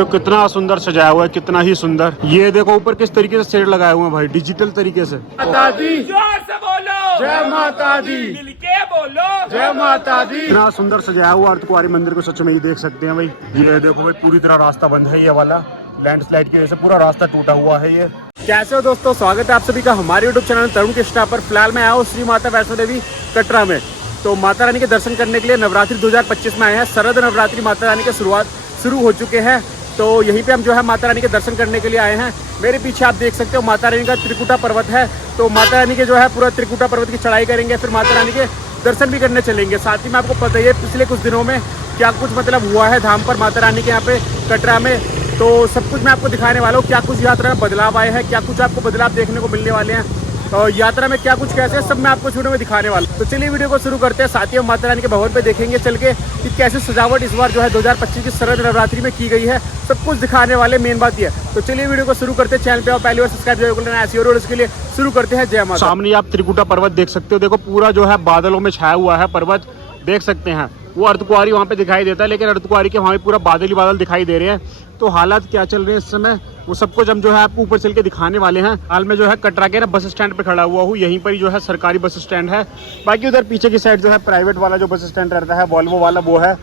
तो कितना सुंदर सजाया हुआ है, कितना ही सुंदर। ये देखो ऊपर किस तरीके से शेड लगाए हुए हैं भाई, डिजिटल तरीके से। माता दी, जोर से बोलो जय माता दी, मिलके बोलो जय माता दी। इतना सुंदर सजाया हुआ अर्धकुंवारी मंदिर को सच में ये देख सकते हैं भाई। ये देखो भाई पूरी तरह रास्ता बंद है, ये वाला लैंडस्लाइड की वजह से पूरा रास्ता टूटा हुआ है। ये कैसे हो दोस्तों, स्वागत है आप सभी का हमारे यूट्यूब चैनल तरुण कृष्णा पर। फिलहाल मैं आया हूँ श्री माता वैष्णो देवी कटरा में। तो माता रानी के दर्शन करने के लिए नवरात्रि 2025 में आए हैं। शरद नवरात्रि माता रानी के शुरू हो चुके हैं। तो यहीं पे हम जो है माता रानी के दर्शन करने के लिए आए हैं। मेरे पीछे आप देख सकते हो माता रानी का त्रिकुटा पर्वत है। तो माता रानी के जो है पूरा त्रिकुटा पर्वत की चढ़ाई करेंगे, फिर माता रानी के दर्शन भी करने चलेंगे। साथ ही में आपको पता ही है पिछले कुछ दिनों में क्या कुछ मतलब हुआ है धाम पर माता रानी के यहाँ पे कटरा में। तो सब कुछ मैं आपको दिखाने वाला हूँ, क्या कुछ यात्रा में बदलाव आए हैं, क्या कुछ आपको बदलाव देखने को मिलने वाले हैं, तो यात्रा में क्या कुछ कैसे सब मैं आपको वीडियो में दिखाने वाला हूँ। तो चलिए वीडियो को शुरू करते हैं। साथ ही हम माता रानी के भवन पे देखेंगे चल के कि कैसे सजावट इस बार जो है 2025 की शरद नवरात्रि में की गई है, सब कुछ दिखाने वाले। मेन बात ये है। तो चलिए वीडियो को शुरू करते हैं। चैनल पे आप पहली बार सब्सक्राइब ऐसी और इसके लिए शुरू करते हैं। जय माता। सामने आप त्रिकुटा पर्वत देख सकते हो, देखो पूरा जो है बादलों में छाया हुआ है पर्वत, देख सकते हैं। वो अर्धकुंवारी वहाँ पे दिखाई देता है, लेकिन अर्धकुंवारी के वहाँ पूरा बादल ही बादल दिखाई दे रहे हैं। तो हालात क्या चल रहे हैं इस समय वो सब कुछ हम जो है आपको ऊपर चल के दिखाने वाले हैं। हाल में जो है कटरा के ना बस स्टैंड पे खड़ा हुआ हूँ, यहीं पर ही जो है सरकारी बस स्टैंड है। बाकी उधर पीछे की साइड जो है प्राइवेट वाला जो बस स्टैंड रहता है वॉल्वो वाला वो है।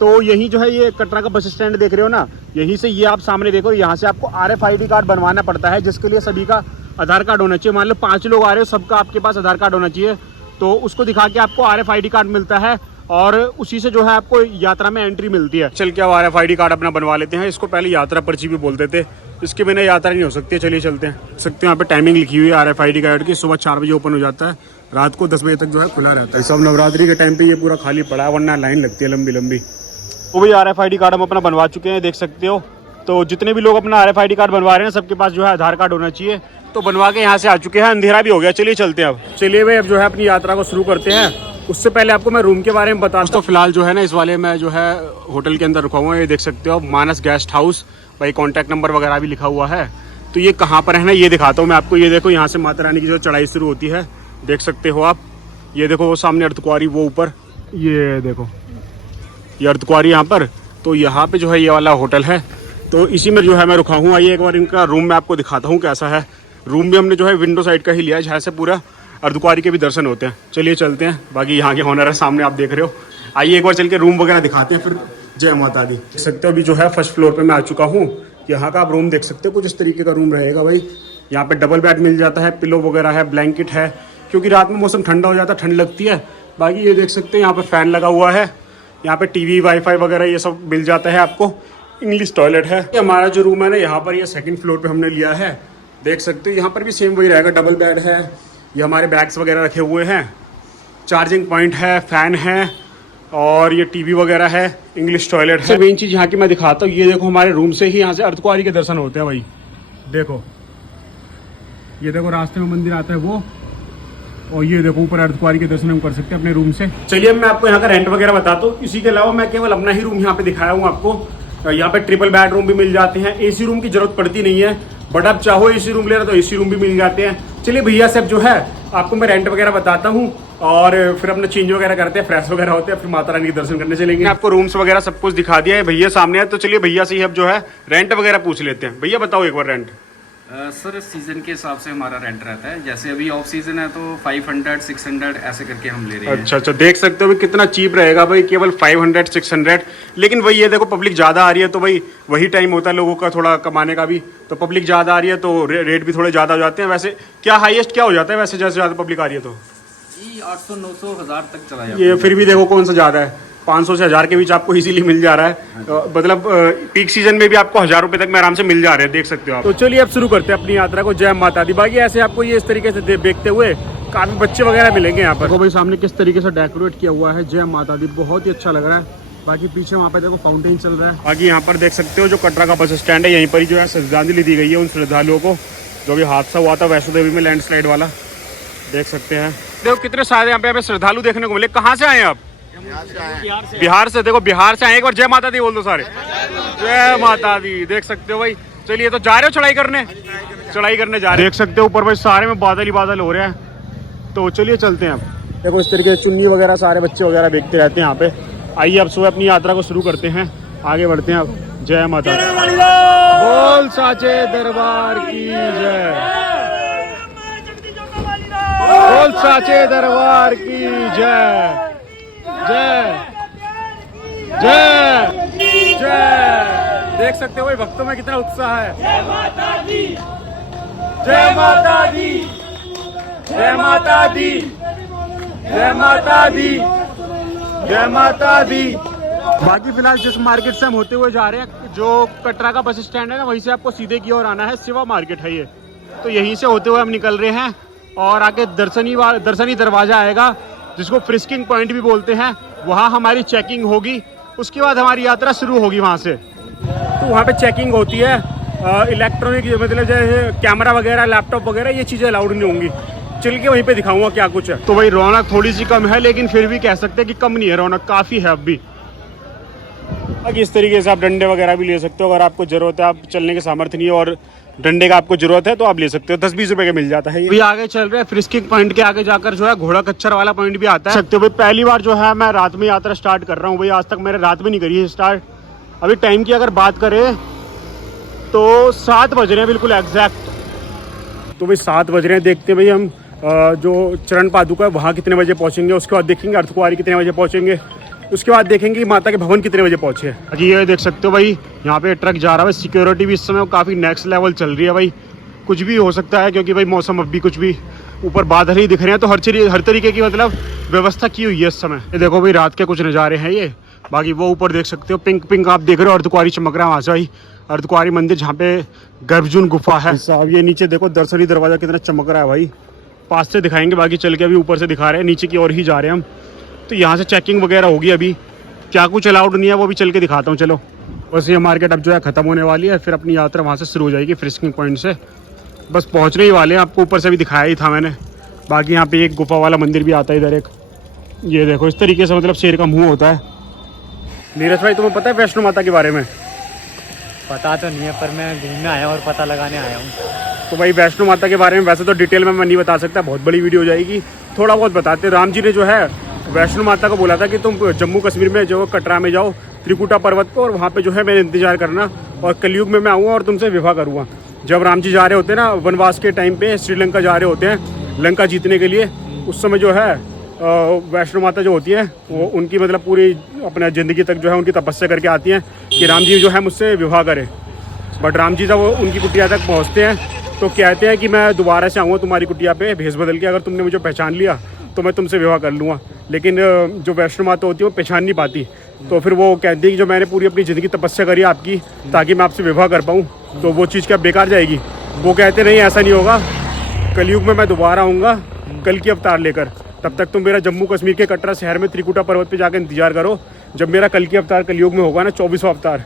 तो यही जो है ये कटरा का बस स्टैंड देख रहे हो ना, यहीं से ये आप सामने देखो, यहाँ से आपको RFID कार्ड बनवाना पड़ता है, जिसके लिए सभी का आधार कार्ड होना चाहिए। मान लो 5 लोग आ रहे हो, सबका आपके पास आधार कार्ड होना चाहिए। तो उसको दिखा के आपको RFID कार्ड मिलता है और उसी से जो है आपको यात्रा में एंट्री मिलती है। चल के RFID कार्ड अपना बनवा लेते हैं। इसको पहले यात्रा पर्ची भी बोलते थे, इसके बिना यात्रा नहीं हो सकती। चलिए चलते हैं। सकते हैं यहाँ पे टाइमिंग लिखी हुई है RFID कार्ड की, सुबह 4 बजे ओपन हो जाता है, रात को 10 बजे तक जो है खुला रहता है। सब नवरात्रि के टाइम पे ये पूरा खाली पड़ा है, वरना लाइन लगती है लंबी लंबी। वो भी RFID कार्ड हम अपना बनवा चुके हैं, देख सकते हो। तो जितने भी लोग अपना RFID कार्ड बनवा रहे हैं सबके पास जो है आधार कार्ड होना चाहिए। तो बनवा के यहाँ से आ चुके हैं, अंधेरा भी हो गया। चलिए चलते हैं अब। चलिए भाई अब जो है अपनी यात्रा को शुरू करते हैं। उससे पहले आपको मैं रूम के बारे में बता दूं। तो फिलहाल जो है ना इस वाले में जो है होटल के अंदर रुका हुआ है, ये देख सकते हो आप, मानस गेस्ट हाउस। भाई कॉन्टैक्ट नंबर वगैरह भी लिखा हुआ है। तो ये कहाँ पर है ना, ये दिखाता हूँ मैं आपको। ये देखो यहाँ से माता रानी की जो चढ़ाई शुरू होती है, देख सकते हो आप। ये देखो वो सामने अर्धकुंवारी, वो ऊपर ये देखो ये अर्धकुंवारी यहाँ पर। तो यहाँ पे जो है ये वाला होटल है, तो इसी में जो है मैं रुका हूँ। आइए एक बार इनका रूम मैं आपको दिखाता हूँ कैसा है। रूम भी हमने जो है विंडो साइड का ही लिया है, जहाँ से पूरा अर्धकुंवारी के भी दर्शन होते हैं। चलिए चलते हैं। बाकी यहाँ के ऑनर है सामने, आप देख रहे हो। आइए एक बार चल के रूम वगैरह दिखाते हैं, फिर जय माता दी। देख सकते हो अभी जो है फर्स्ट फ्लोर पे मैं आ चुका हूँ। यहाँ का आप रूम देख सकते हो, कुछ इस तरीके का रूम रहेगा भाई। यहाँ पे डबल बेड मिल जाता है, पिलो वगैरह है, ब्लैंकेट है, क्योंकि रात में मौसम ठंडा हो जाता है, ठंड लगती है। बाकी ये देख सकते हैं यहाँ पे फैन लगा हुआ है। यहाँ पे TV वाईफाई वगैरह ये सब मिल जाता है आपको। इंग्लिश टॉयलेट है। हमारा जो रूम है ना यहाँ पर, ये 2nd फ्लोर पे हमने लिया है, देख सकते हो। यहाँ पर भी सेम वही रहेगा, डबल बेड है। ये हमारे बैग्स वगैरह रखे हुए हैं, चार्जिंग पॉइंट है, फैन है और ये TV वगैरह है, इंग्लिश टॉयलेट है। मेन चीज़ यहाँ की मैं दिखाता हूँ। ये देखो हमारे रूम से ही यहाँ से अर्धकुंवारी के दर्शन होते हैं भाई। देखो ये देखो रास्ते में मंदिर आता है वो, और ये देखो ऊपर अर्धकुंवारी के दर्शन हम कर सकते हैं अपने रूम से। चलिए मैं आपको यहाँ का रेंट वगैरह बताता हूँ। इसी के अलावा मैं केवल अपना ही रूम यहाँ पे दिखाया हूँ आपको। यहाँ पे ट्रिपल बेडरूम भी मिल जाते हैं, AC रूम की जरूरत पड़ती नहीं है, बट आप चाहो AC रूम लेना तो AC रूम भी मिल जाते हैं। चलिए भैया सब जो है आपको मैं रेंट वगैरह बताता हूँ, और फिर अपना चेंज वगैरह करते हैं, फ्रेश वगैरह होते हैं, फिर माता रानी के दर्शन करने चलेंगे। आपको रूम्स वगैरह सब कुछ दिखा दिया है, भैया सामने है। तो चलिए भैया से ही अब जो है रेंट वगैरह पूछ लेते हैं। भैया बताओ एक बार रेंट। सर सीजन के हिसाब से हमारा रेंट रहता है। जैसे अभी ऑफ सीजन है तो 500 600 ऐसे करके हम ले रहे हैं। अच्छा, देख सकते हो भाई कितना चीप रहेगा भाई, केवल 500 600। लेकिन वही है देखो, पब्लिक ज़्यादा आ रही है तो भाई वही टाइम होता है लोगों का थोड़ा कमाने का भी। तो पब्लिक ज़्यादा आ रही है तो रेट भी थोड़े ज़्यादा हो जाते हैं। वैसे क्या हाईएस्ट क्या हो जाता है वैसे, जैसे ज़्यादा पब्लिक आ रही है तो? 800 900 1000 तक चला जाता है। ये फिर भी देखो कौन सा ज़्यादा है, 500 से 1000 के बीच आपको इजीली मिल जा रहा है। मतलब पीक सीजन में भी आपको 1000 रुपए तक में आराम से मिल जा रहे हैं, देख सकते हो आप। तो चलिए अब शुरू करते हैं अपनी यात्रा को। जय माता दी। बाकी ऐसे आपको ये इस तरीके से देखते हुए काफी बच्चे वगैरह मिलेंगे यहाँ पर। देखो भाई सामने किस तरीके से डेकोरेट किया हुआ है, जय माता दी, बहुत ही अच्छा लग रहा है। बाकी पीछे वहाँ पे देखो फाउंटेन चल रहा है। बाकी यहाँ पर देख सकते हो जो कटरा का बस स्टैंड है, यहीं पर ही जो है श्रद्धांजलि दी गई है उन श्रद्धालुओं को जो भी हादसा हुआ था वैष्णो देवी में लैंडस्लाइड वाला, देख सकते हैं। देखो कितने सारे यहाँ पे श्रद्धालु देखने को मिले। कहाँ से आए आप? बिहार से। देखो बिहार से आए, एक बार जय माता दी बोल दो सारे। जय माता दी। देख सकते हो भाई। चलिए तो जा रहे हो चढ़ाई करने जा रहे हो, देख सकते हो ऊपर भाई सारे में बादल ही बादल हो रहे हैं। तो चलिए चलते हैं अब। देखो इस तरीके से चुन्नी वगैरह सारे बच्चे वगैरह देखते रहते हैं यहाँ पे। आइए अब सुबह अपनी यात्रा को शुरू करते हैं। आगे बढ़ते हैं अब। जय माता दी। बोल साचे दरबार की जय। बोल साचे दरबार की जय। जय जय जय। देख सकते हो भाई भक्तों में कितना उत्साह है। जय माता दी, जय माता दी, जय माता दी, जय माता दी, जय माता दी। बाकी फिलहाल जिस मार्केट से हम होते हुए जा रहे हैं, जो कटरा का बस स्टैंड है ना, वहीं से आपको सीधे की ओर आना है। शिवा मार्केट है ये, तो यहीं से होते हुए हम निकल रहे हैं और आगे दर्शनी दरवाजा आएगा, जिसको फ्रिस्किंग पॉइंट भी बोलते हैं। वहाँ हमारी चेकिंग होगी, उसके बाद हमारी यात्रा शुरू होगी वहाँ से। तो वहाँ पे चेकिंग होती है। इलेक्ट्रॉनिक मतलब जैसे कैमरा वगैरह, लैपटॉप वगैरह, ये चीज़ें अलाउड नहीं होंगी। चल के वहीं पे दिखाऊंगा क्या कुछ है। तो भाई रौनक थोड़ी सी कम है, लेकिन फिर भी कह सकते हैं कि कम नहीं है, रौनक काफ़ी है अब भी। बाकी इस तरीके से आप डंडे वगैरह भी ले सकते हो, अगर आपको ज़रूरत है, आप चलने के सामर्थ्य नहीं है और डंडे का आपको जरूरत है तो आप ले सकते हो। 10-20 रुपए का मिल जाता है। अभी आगे चल रहे हैं, फ्रिस्किंग पॉइंट के आगे जाकर जो है घोड़ा कच्चर वाला पॉइंट भी आता है। सकते हो भाई, पहली बार जो है मैं रात में यात्रा स्टार्ट कर रहा हूँ भाई। आज तक मैंने रात में नहीं करी है स्टार्ट। अभी टाइम की अगर बात करें तो 7 बज रहे हैं बिल्कुल एग्जैक्ट। तो भाई 7 बज रहे हैं। देखते हैं भाई हम जो चरण पादुका है वहाँ कितने बजे पहुँचेंगे, उसके बाद देखेंगे अर्धकुंवारी कितने बजे पहुँचेंगे, उसके बाद देखेंगे कि माता के भवन कितने बजे पहुँचे हैं। अजी ये देख सकते हो भाई, यहाँ पे ट्रक जा रहा है। सिक्योरिटी भी इस समय काफ़ी नेक्स्ट लेवल चल रही है भाई। कुछ भी हो सकता है क्योंकि भाई मौसम अब भी कुछ भी, ऊपर बादल ही दिख रहे हैं, तो हर तरीके की मतलब व्यवस्था की हुई है इस समय। ये देखो भाई रात के कुछ नज़ारे हैं ये। बाकी वो ऊपर देख सकते हो, पिंक पिंक आप देख रहे हो, अर्धकुंवारी चमक रहा है वहाँ से भाई। अर्धकुंवारी मंदिर जहाँ पे गर्भजून गुफा है साहब। ये नीचे देखो दर्शनी दरवाजा कितना चमक रहा है भाई। पास से दिखाएंगे, बाकी चल के अभी ऊपर से दिखा रहे हैं, नीचे की ओर ही जा रहे हैं हम। तो यहाँ से चेकिंग वगैरह होगी। अभी क्या कुछ अलाउड नहीं है वो भी चल के दिखाता हूँ। चलो बस ये मार्केट अब जो है ख़त्म होने वाली है, फिर अपनी यात्रा वहाँ से शुरू हो जाएगी फ्रिस्किंग पॉइंट से। बस पहुँचने ही वाले हैं, आपको ऊपर से भी दिखाया ही था मैंने। बाकी यहाँ पे एक गुफा वाला मंदिर भी आता है इधर एक। ये देखो इस तरीके से मतलब शेर का मुँह होता है। नीरज भाई तुम्हें पता है वैष्णो माता के बारे में? पता तो नहीं है, पर मैं घूमने आया हूँ और पता लगाने आया हूँ। तो भाई वैष्णो माता के बारे में वैसे तो डिटेल में मैं नहीं बता सकता, बहुत बड़ी वीडियो हो जाएगी। थोड़ा बहुत बताते। राम जी ने जो है वैष्णो माता को बोला था कि तुम जम्मू कश्मीर में जो कटरा में जाओ, त्रिकुटा पर्वत पर, और वहाँ पे जो है मेरे इंतजार करना, और कलयुग में मैं आऊँगा और तुमसे विवाह करूँगा। जब राम जी जा रहे होते हैं ना वनवास के टाइम पे, श्रीलंका जा रहे होते हैं लंका जीतने के लिए, उस समय जो है वैष्णो माता जो होती है वो उनकी मतलब पूरी अपना ज़िंदगी तक जो है उनकी तपस्या करके आती हैं कि राम जी जो है मुझसे विवाह करें। बट राम जी जब वो उनकी कुटिया तक पहुँचते हैं तो कहते हैं कि मैं दोबारा से आऊँगा तुम्हारी कुटिया पे भेष बदल के, अगर तुमने मुझे पहचान लिया तो मैं तुमसे विवाह कर लूँगा। लेकिन जो वैष्णो माता होती है वो पहचान नहीं पाती। तो फिर वो कहती है कि जो मैंने पूरी अपनी ज़िंदगी तपस्या करी आपकी ताकि मैं आपसे विवाह कर पाऊँ, तो वो चीज़ क्या बेकार जाएगी? वो कहते नहीं ऐसा नहीं होगा, कलयुग में मैं दोबारा आऊँगा कल की अवतार लेकर। तब तक तुम मेरा जम्मू कश्मीर के कटरा शहर में त्रिकुटा पर्वत पे जाकर इंतजार करो। जब मेरा कल की अवतार कलयुग में होगा ना, 24वां अवतार,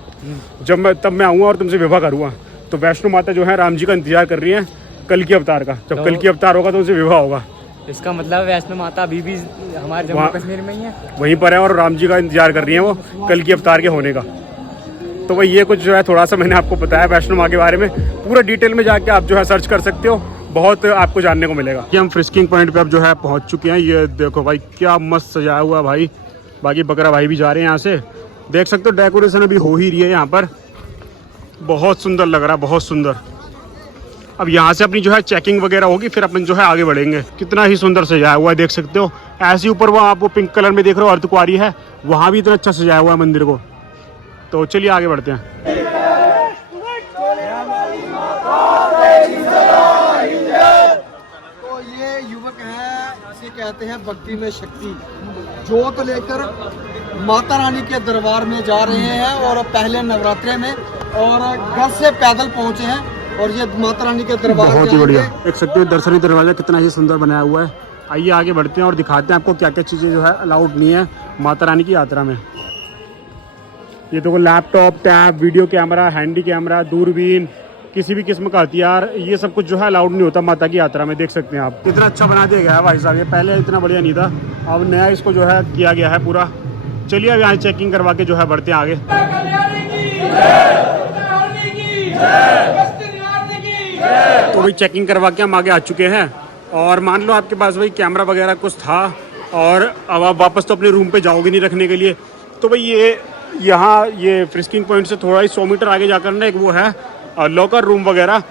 तब मैं आऊँगा और तुमसे विवाह करूँगा। तो वैष्णो माता जो है राम जी का इंतजार कर रही है कल की अवतार का। जब कल की अवतार होगा तो उनसे विवाह होगा। इसका मतलब वैष्णो माता अभी भी हमारे जम्मू कश्मीर में ही है, वहीं पर है, और राम जी का इंतजार कर रही है वो कल की अवतार के होने का। तो भाई ये कुछ जो है थोड़ा सा मैंने आपको बताया वैष्णो माता के बारे में। पूरा डिटेल में जाके आप जो है सर्च कर सकते हो, बहुत आपको जानने को मिलेगा। कि हम फ्रिस्किंग पॉइंट पे अब जो है पहुंच चुके हैं। ये देखो भाई क्या मस्त सजाया हुआ है भाई। बाकी बकरा भाई भी जा रहे हैं यहाँ से, देख सकते हो डेकोरेशन अभी हो ही रही है यहाँ पर। बहुत सुंदर लग रहा है, बहुत सुंदर। अब यहाँ से अपनी जो है चेकिंग वगैरह होगी, फिर अपन जो है आगे बढ़ेंगे। कितना ही सुंदर सजाया हुआ है, देख सकते हो। ऐसे ऊपर वो आप वो पिंक कलर में देख रहे हो अर्धकुंवारी है, वहाँ भी इतना अच्छा सजाया हुआ है मंदिर को। तो चलिए आगे बढ़ते हैं। तो ये युवक है, इसे कहते हैं भक्ति में शक्ति। जोत लेकर माता रानी के दरबार में जा रहे हैं, और पहले नवरात्रे में, और घर से पैदल पहुंचे हैं, और ये माता रानी के दरबार बहुत ही बढ़िया। देख सकते हो दर्शनी दरवाजा कितना ही सुंदर बनाया हुआ है। आइए आगे बढ़ते हैं और दिखाते हैं आपको क्या क्या चीज़ें जो है अलाउड नहीं है माता रानी की यात्रा में। ये देखो laptop, tab, video camera, handy camera, दूरबीन, किसी भी किस्म का हथियार, ये सब कुछ जो है अलाउड नहीं होता माता की यात्रा में। देख सकते हैं आप कितना अच्छा बना दिया गया है भाई साहब। ये पहले इतना बढ़िया नहीं था, अब नया इसको जो है किया गया है पूरा। चलिए अब यहाँ चेकिंग करवा के जो है बढ़ते हैं आगे। तो भाई चेकिंग करवा के हम आगे आ चुके हैं, और मान लो आपके पास भाई कैमरा वगैरह कुछ था, और अब आप वापस तो अपने रूम पे जाओगे नहीं रखने के लिए, तो भाई ये यहाँ ये फ्रिस्किंग पॉइंट से थोड़ा ही 100 मीटर आगे जाकर ना एक वो है लॉकर रूम वगैरह,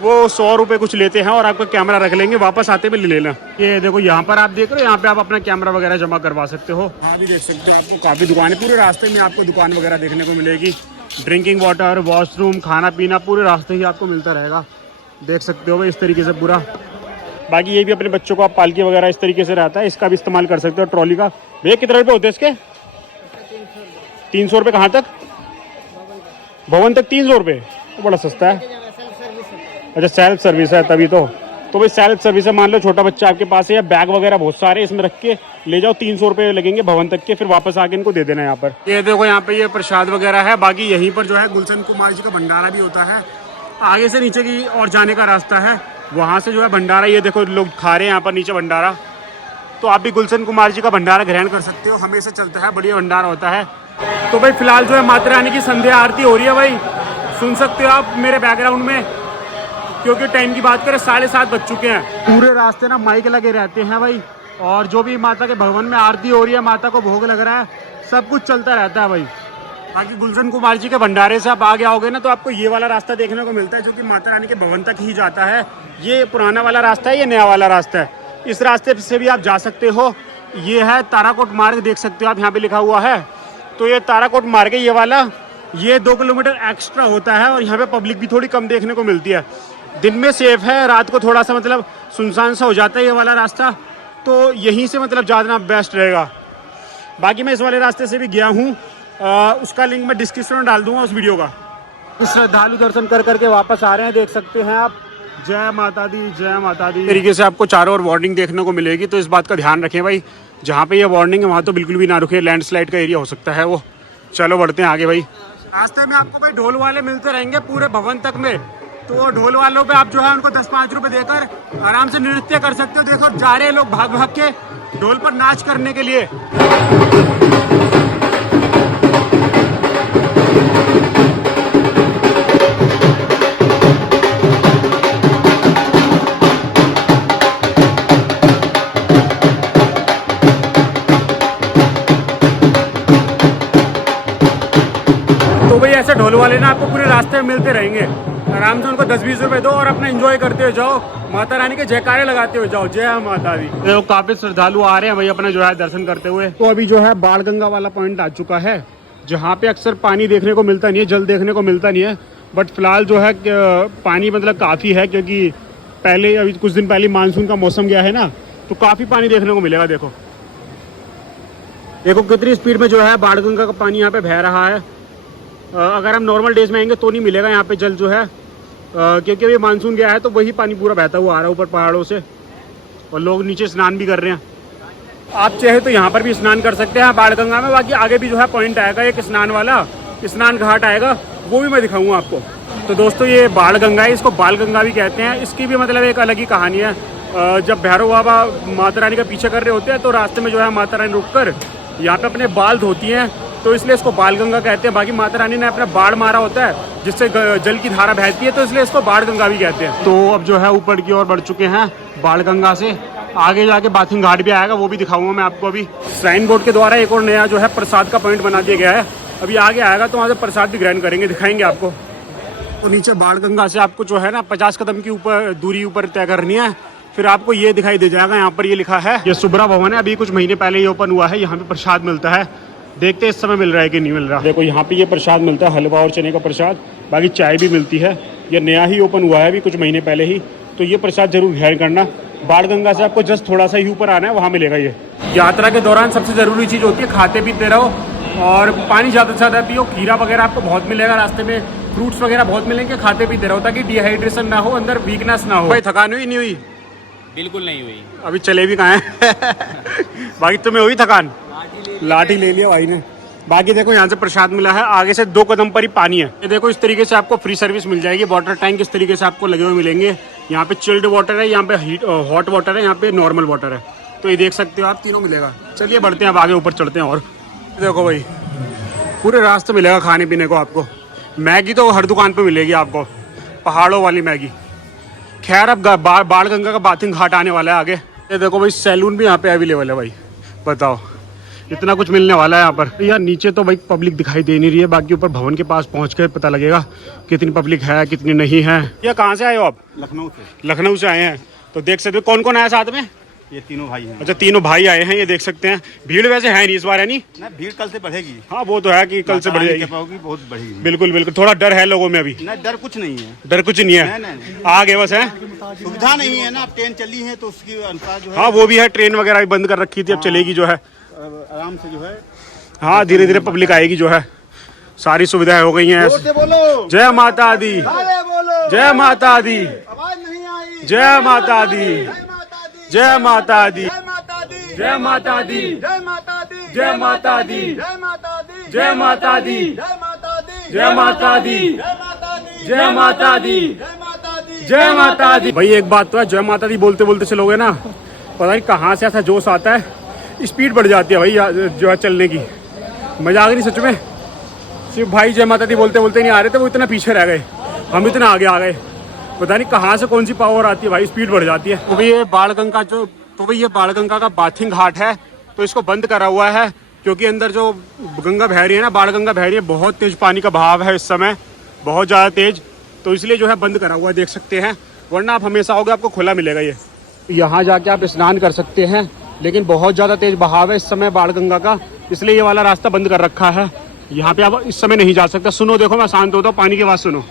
वो 100 रुपये कुछ लेते हैं और आपका कैमरा रख लेंगे, वापस आते में ले लेना। ये देखो यहाँ पर आप देख रहे हो, यहाँ पे आप अपना कैमरा वगैरह जमा करवा सकते हो। हाँ भी देख सकते हो, आपको काफ़ी दुकानें पूरे रास्ते में आपको दुकान वगैरह देखने को मिलेगी। ड्रिंकिंग वाटर, वॉशरूम, खाना पीना पूरे रास्ते ही आपको मिलता रहेगा। देख सकते हो भाई इस तरीके से पूरा। बाकी ये भी अपने बच्चों को आप पालकी वगैरह इस तरीके से रहता है, इसका भी इस्तेमाल कर सकते हो। ट्रॉली का भैया कितने रुपये होते हैं इसके? 300 रुपये। कहाँ तक? भवन तक 300 रुपये, तो बड़ा सस्ता है। अच्छा सेल्फ सर्विस है तभी तो भाई सेल्फ सर्विस है। मान लो छोटा बच्चा आपके पास है या बैग वगैरह बहुत सारे इसमें रख के ले जाओ, 300 रुपये लगेंगे भवन तक के, फिर वापस आके इनको दे देना। यहाँ पर ये देखो, यहाँ पे ये प्रसाद वगैरह है। बाकी यहीं पर जो है गुलशन कुमार जी का भंडारा भी होता है। आगे से नीचे की और जाने का रास्ता है, वहाँ से जो है भंडारा, ये देखो लोग खा रहे हैं यहाँ पर नीचे भंडारा। तो आप भी गुलशन कुमार जी का भंडारा ग्रहण कर सकते हो, हमेशा चलता है, बढ़िया भंडारा होता है। तो भाई फिलहाल जो है माता रानी की संध्या आरती हो रही है भाई, सुन सकते हो आप मेरे बैकग्राउंड में, क्योंकि टाइम की बात करें 7:30 बज चुके हैं। पूरे रास्ते ना माइक लगे रहते हैं भाई, और जो भी माता के भवन में आरती हो रही है, माता को भोग लग रहा है, सब कुछ चलता रहता है भाई। बाकी गुलशन कुमार जी के भंडारे से आप आगे आओगे ना तो आपको ये वाला रास्ता देखने को मिलता है, जो कि माता रानी के भवन तक ही जाता है। ये पुराना वाला रास्ता है, ये नया वाला रास्ता है। इस रास्ते से भी आप जा सकते हो। ये है ताराकोट मार्ग, देख सकते हो आप, यहाँ पे लिखा हुआ है। तो ये ताराकोट मार्ग है ये वाला, ये 2 किलोमीटर एक्स्ट्रा होता है, और यहाँ पे पब्लिक भी थोड़ी कम देखने को मिलती है। दिन में सेफ है, रात को थोड़ा सा मतलब सुनसान सा हो जाता है ये वाला रास्ता, तो यहीं से मतलब जाना बेस्ट रहेगा। बाकी मैं इस वाले रास्ते से भी गया हूँ, उसका लिंक मैं डिस्क्रिप्शन में डाल दूंगा उस वीडियो का। श्रद्धालु दर्शन कर करके वापस आ रहे हैं, देख सकते हैं आप। जय माता दी, जय माता दी। तरीके से आपको चारों ओर वार्निंग देखने को मिलेगी, तो इस बात का ध्यान रखें भाई, जहाँ पे ये वार्निंग है वहाँ तो बिल्कुल भी ना रुके, लैंडस्लाइड का एरिया हो सकता है वो। चलो बढ़ते हैं आगे भाई। रास्ते में आपको भाई ढोल वाले मिलते रहेंगे पूरे भवन तक में, तो ढोल वालों पे आप जो है उनको 10-5 रुपए देकर आराम से नृत्य कर सकते हो। देखो जा रहे हैं लोग भाग भाग के ढोल पर नाच करने के लिए। तो भाई ऐसे ढोल वाले ना आपको पूरे रास्ते में मिलते रहेंगे, आराम से उनको 10-20 रुपए दो और अपना एंजॉय करते हुए जाओ, माता रानी के जयकारे लगाते हुए जाओ, जय माता दी। तो काफी श्रद्धालु आ रहे हैं भाई अपना जो है दर्शन करते हुए। तो अभी जो है बाण गंगा वाला पॉइंट आ चुका है, जहाँ पे अक्सर पानी देखने को मिलता नहीं है, जल देखने को मिलता नहीं है, बट फिलहाल जो है पानी मतलब काफ़ी है, क्योंकि पहले अभी कुछ दिन पहले मानसून का मौसम गया है ना, तो काफ़ी पानी देखने को मिलेगा। देखो देखो कितनी स्पीड में जो है बाण गंगा का पानी यहाँ पे बह रहा है। अगर हम नॉर्मल डेज में आएंगे तो नहीं मिलेगा यहाँ पे जल जो है, क्योंकि अभी मानसून गया है तो वही पानी पूरा बहता हुआ आ रहा है ऊपर पहाड़ों से, और लोग नीचे स्नान भी कर रहे हैं। आप चाहे तो यहाँ पर भी स्नान कर सकते हैं बाण गंगा में। बाकी आगे भी जो है पॉइंट आएगा एक स्नान वाला, स्नान घाट आएगा, वो भी मैं दिखाऊंगा आपको। तो दोस्तों ये बाण गंगा है, इसको बाल गंगा भी कहते हैं। इसकी भी मतलब एक अलग ही कहानी है। जब भैरव बाबा माता रानी का पीछे कर रहे होते हैं तो रास्ते में जो है माता रानी रुककर यहाँ पे अपने बाल धोती हैं, तो इसलिए इसको बाल गंगा कहते हैं। बाकी माता रानी ने अपना बाढ़ मारा होता है जिससे जल की धारा बहती है, तो इसलिए इसको बाण गंगा भी कहते हैं। तो अब जो है ऊपर की ओर बढ़ चुके हैं बाण गंगा से, आगे जाके बाथिंग घाट भी आएगा, वो भी दिखाऊंगा मैं आपको। अभी श्राइन बोर्ड के द्वारा एक और नया जो है प्रसाद का पॉइंट बना दिया गया है, अभी आगे आएगा तो वहाँ से प्रसाद भी ग्रहण करेंगे, दिखाएंगे आपको। तो नीचे बाण गंगा से आपको जो है ना 50 कदम की ऊपर दूरी ऊपर तय करनी है, फिर आपको ये दिखाई दे जाएगा। यहाँ पर ये लिखा है, ये सुब्रा भवन है, अभी कुछ महीने पहले ये ओपन हुआ है। यहाँ पे प्रसाद मिलता है, देखते हैं इस समय मिल रहा है कि नहीं मिल रहा। देखो यहाँ पे ये प्रसाद मिलता है, हलवा और चने का प्रसाद, बाकी चाय भी मिलती है। ये नया ही ओपन हुआ है अभी कुछ महीने पहले ही, तो ये प्रसाद जरूर ग्रहण करना। बाण गंगा से आपको जस्ट थोड़ा सा ही ऊपर आना है, वहाँ मिलेगा ये। यात्रा के दौरान सबसे ज़रूरी चीज़ होती है खाते पीते रहो और पानी ज़्यादा से ज़्यादा पियो। खीरा वगैरह आपको बहुत मिलेगा रास्ते में, फ्रूट्स वगैरह बहुत मिलेंगे, खाते पीते रहो ताकि डिहाइड्रेशन ना हो, अंदर वीकनेस ना हो। भाई थकान हुई नहीं हुई? बिल्कुल नहीं हुई। अभी चले भी कहाँ हैं? बाकी तुम्हें हुई थकान? लाठी ले लिया भाई ने। बाकी देखो यहाँ से प्रसाद मिला है, आगे से 2 कदम पर ही पानी है। ये देखो इस तरीके से आपको फ्री सर्विस मिल जाएगी। वाटर टैंक इस तरीके से आपको लगे हुए मिलेंगे। यहाँ पे चिल्ड वाटर है, यहाँ पे हॉट वाटर है, यहाँ पे नॉर्मल वाटर है, तो ये देख सकते हो आप, तीनों मिलेगा। चलिए बढ़ते हैं अब आगे, ऊपर चढ़ते हैं। और देखो भाई पूरे रास्ते मिलेगा खाने पीने को आपको। मैगी तो हर दुकान पे मिलेगी आपको, पहाड़ों वाली मैगी। खैर अब बाण गंगा का बाथिंग घाट आने वाला है आगे। ये देखो भाई सैलून भी यहाँ पे अवेलेबल है भाई, बताओ। इतना कुछ मिलने वाला है यहाँ पर। यार नीचे तो भाई पब्लिक दिखाई दे नहीं रही है, बाकी ऊपर भवन के पास पहुँच कर पता लगेगा कितनी पब्लिक है कितनी नहीं है। ये कहाँ से आए हो आप? लखनऊ से। लखनऊ से आए हैं। तो देख सकते हो कौन कौन आया साथ में? ये तीनों भाई हैं। अच्छा तीनों भाई आए हैं, ये देख सकते हैं। भीड़ वैसे है नहीं इस बार, है नहीं? ना भीड़ कल से बढ़ेगी। हाँ वो तो है कि कल से बढ़ जाएगी, बहुत बढ़ेगी। बिल्कुल बिल्कुल। थोड़ा डर है लोगों में अभी? ना डर कुछ नहीं है। डर कुछ नहीं है, नहीं। आगे बस है, सुविधा नहीं है ना, ट्रेन चली है तो उसके अनुसार जो है। हाँ वो भी है, ट्रेन वगैरह भी बंद कर रखी थी, अब चलेगी जो है आराम से जो है। हाँ धीरे धीरे पब्लिक आएगी जो है, सारी सुविधाएं हो गई हैं। बोलो जय माता दी, बोलो जय माता दी, आवाज नहीं आई। जय माता दी, जय माता दी, जय माता दी, जय माता दी, जय माता दी, जय माता दी, जय माता दी, जय माता दी, जय माता दी, जय माता दी, जय माता दी, जय माता दी। भाई एक बात तो है, जय माता दी बोलते बोलते चलोगे ना, पता नहीं कहाँ से ऐसा जोश आता है, स्पीड बढ़ जाती है भाई जो है चलने की। मजा आ गई सच में। सिर्फ भाई जय माता दी बोलते बोलते नहीं आ रहे थे, वो इतना पीछे रह गए, हम इतना आगे आ गए। पता नहीं कहाँ से कौन सी पावर आती है भाई, स्पीड बढ़ जाती है। तो भाई ये बाणगंगा का बाथिंग घाट है, तो इसको बंद करा हुआ है क्योंकि अंदर जो गंगा बह रही है ना, बाणगंगा बह रही है, बहुत तेज पानी का बहाव है इस समय, बहुत ज़्यादा तेज, तो इसलिए जो है बंद करा हुआ है, देख सकते हैं। वरना आप हमेशा आओगे आपको खुला मिलेगा। ये यहाँ जाके आप स्नान कर सकते हैं, लेकिन बहुत ज़्यादा तेज बहाव है इस समय बाणगंगा का, इसलिए ये वाला रास्ता बंद कर रखा है। यहाँ पे आप इस समय नहीं जा सकते। सुनो देखो, मैं शांत होता हूँ, पानी की आवाज़ सुनो।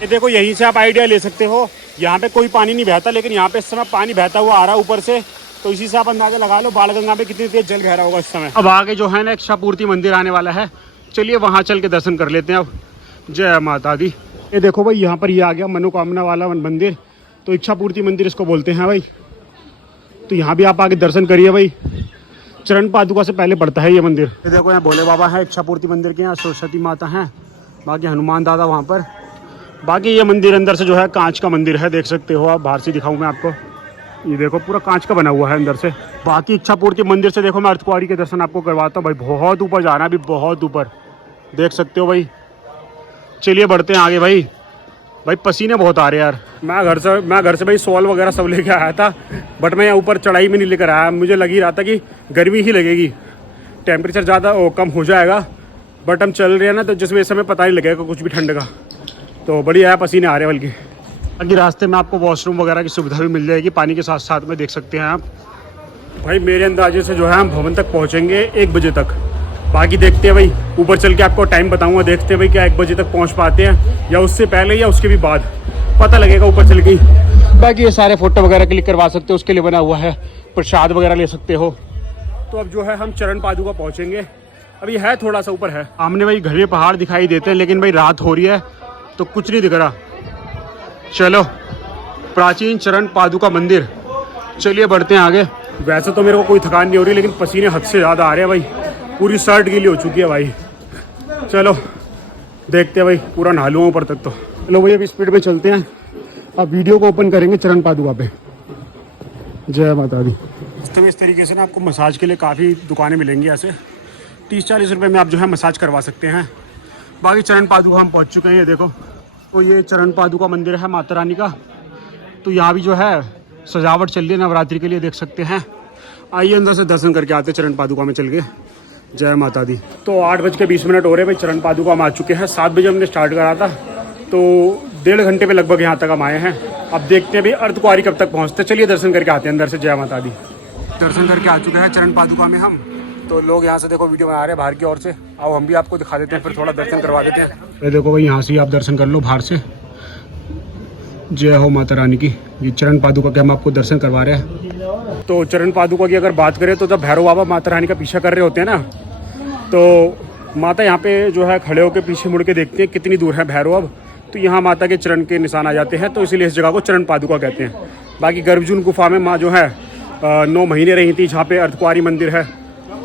ये देखो, यहीं से आप आइडिया ले सकते हो। यहाँ पे कोई पानी नहीं बहता, लेकिन यहाँ पे इस समय पानी बहता हुआ आ रहा है ऊपर से, तो इसी से आप अंदाजा लगा लो बाणगंगा में कितनी तेज जल बह रहा होगा इस समय। अब आगे जो है ना इच्छापूर्ति मंदिर आने वाला है, चलिए वहाँ चल के दर्शन कर लेते हैं अब। जय माता दी। ये देखो भाई, यहाँ पर ये आ गया मनोकामना वाला मंदिर, तो इच्छापूर्ति मंदिर इसको बोलते हैं भाई। तो यहाँ भी आप आगे दर्शन करिए भाई, चरण पादुका से पहले पड़ता है ये मंदिर। ये देखो, यहाँ भोले बाबा है इच्छापूर्ति मंदिर के, यहाँ सरस्वती माता हैं, बाकी हनुमान दादा वहाँ पर। बाकी ये मंदिर अंदर से जो है कांच का मंदिर है, देख सकते हो आप। बाहर से दिखाऊं मैं आपको, ये देखो पूरा कांच का बना हुआ है अंदर से। बाकी इच्छापूर्ति मंदिर से देखो मैं अर्धकुंवारी के दर्शन आपको करवाता हूँ भाई। बहुत ऊपर जाना है अभी, बहुत ऊपर, देख सकते हो भाई। चलिए बढ़ते हैं आगे भाई। भाई पसीने बहुत आ रहे हैं यार। मैं घर से भाई शॉल वगैरह सब लेके आया था, बट मैं यहाँ ऊपर चढ़ाई में नहीं लेकर आया। मुझे लग ही रहा था कि गर्मी ही लगेगी, टेम्परेचर ज़्यादा कम हो जाएगा, बट हम चल रहे हैं ना, तो जिसमें इस समय पता नहीं लगेगा कुछ भी ठंड का, तो बढ़िया है, पसीने आ रहे हैं। बल्कि अभी रास्ते में आपको वॉशरूम वगैरह की सुविधा भी मिल जाएगी, पानी के साथ साथ में, देख सकते हैं आप। भाई मेरे अंदाजे से जो है हम भवन तक पहुँचेंगे 1 बजे तक। बाकी देखते हैं भाई, ऊपर चल के आपको टाइम बताऊंगा। देखते हैं भाई क्या 1 बजे तक पहुंच पाते हैं, या उससे पहले या उसके भी बाद, पता लगेगा ऊपर चल के। बाकी ये सारे फोटो वगैरह क्लिक करवा सकते हो, उसके लिए बना हुआ है, प्रसाद वगैरह ले सकते हो। तो अब जो है हम चरण पादुका पहुंचेंगे। अभी है थोड़ा सा ऊपर है, सामने भाई घने पहाड़ दिखाई देते हैं, लेकिन भाई रात हो रही है तो कुछ नहीं दिख रहा। चलो, प्राचीन चरण पादुका मंदिर, चलिए बढ़ते हैं आगे। वैसे तो मेरे को कोई थकान नहीं हो रही, लेकिन पसीने हद से ज़्यादा आ रहे हैं भाई, पूरी शर्ट गीली हो चुकी है भाई। चलो देखते हैं भाई, पूरा नहा लूँगा ऊपर तक तो। चलो भाई अभी स्पीड में चलते हैं। अब वीडियो को ओपन करेंगे चरण पादुका पे। जय माता दी। तो इस तरीके से ना आपको मसाज के लिए काफ़ी दुकानें मिलेंगी, ऐसे 30-40 रुपये में आप जो है मसाज करवा सकते हैं। बाकी चरण पादुका हम पहुँच चुके हैं, ये देखो। तो ये चरण पादुका मंदिर है माता रानी का। तो यहाँ भी जो है सजावट चल रही है नवरात्रि के लिए, देख सकते हैं। आइए अंदर से दर्शन करके आते चरण पादुका में चल के। जय माता दी। तो 8:20 हो रहे भाई, चरण पादुका हम आ चुके हैं। 7 बजे हमने स्टार्ट करा था, तो 1.5 घंटे में लगभग यहाँ तक हम आए हैं। अब देखते हैं भाई अर्धकुंवारी कब तक पहुँचते। चलिए दर्शन करके आते हैं अंदर से। जय माता दी। दर्शन करके आ चुके हैं चरण पादुका में हम। तो लोग यहाँ से देखो वीडियो बना रहे हैं बाहर की ओर से। आओ हम भी आपको दिखा देते हैं, फिर थोड़ा दर्शन करवा देते हैं। ये देखो भाई, यहाँ से ही आप दर्शन कर लो बाहर से। जय हो माता रानी की। ये चरण पादुका के हम आपको दर्शन करवा रहे हैं। तो चरण पादुका की अगर बात करें तो जब भैरव बाबा माता रानी का पीछा कर रहे होते हैं ना, तो माता यहाँ पे जो है खड़े होकर पीछे मुड़ के देखते हैं कितनी दूर है भैरव। अब तो यहाँ माता के चरण के निशान आ जाते हैं, तो इसीलिए इस जगह को चरण पादुका कहते हैं। बाकी गर्भजून गुफा में माँ जो है 9 महीने रही थी, जहाँ पे अर्धकुंवारी मंदिर है,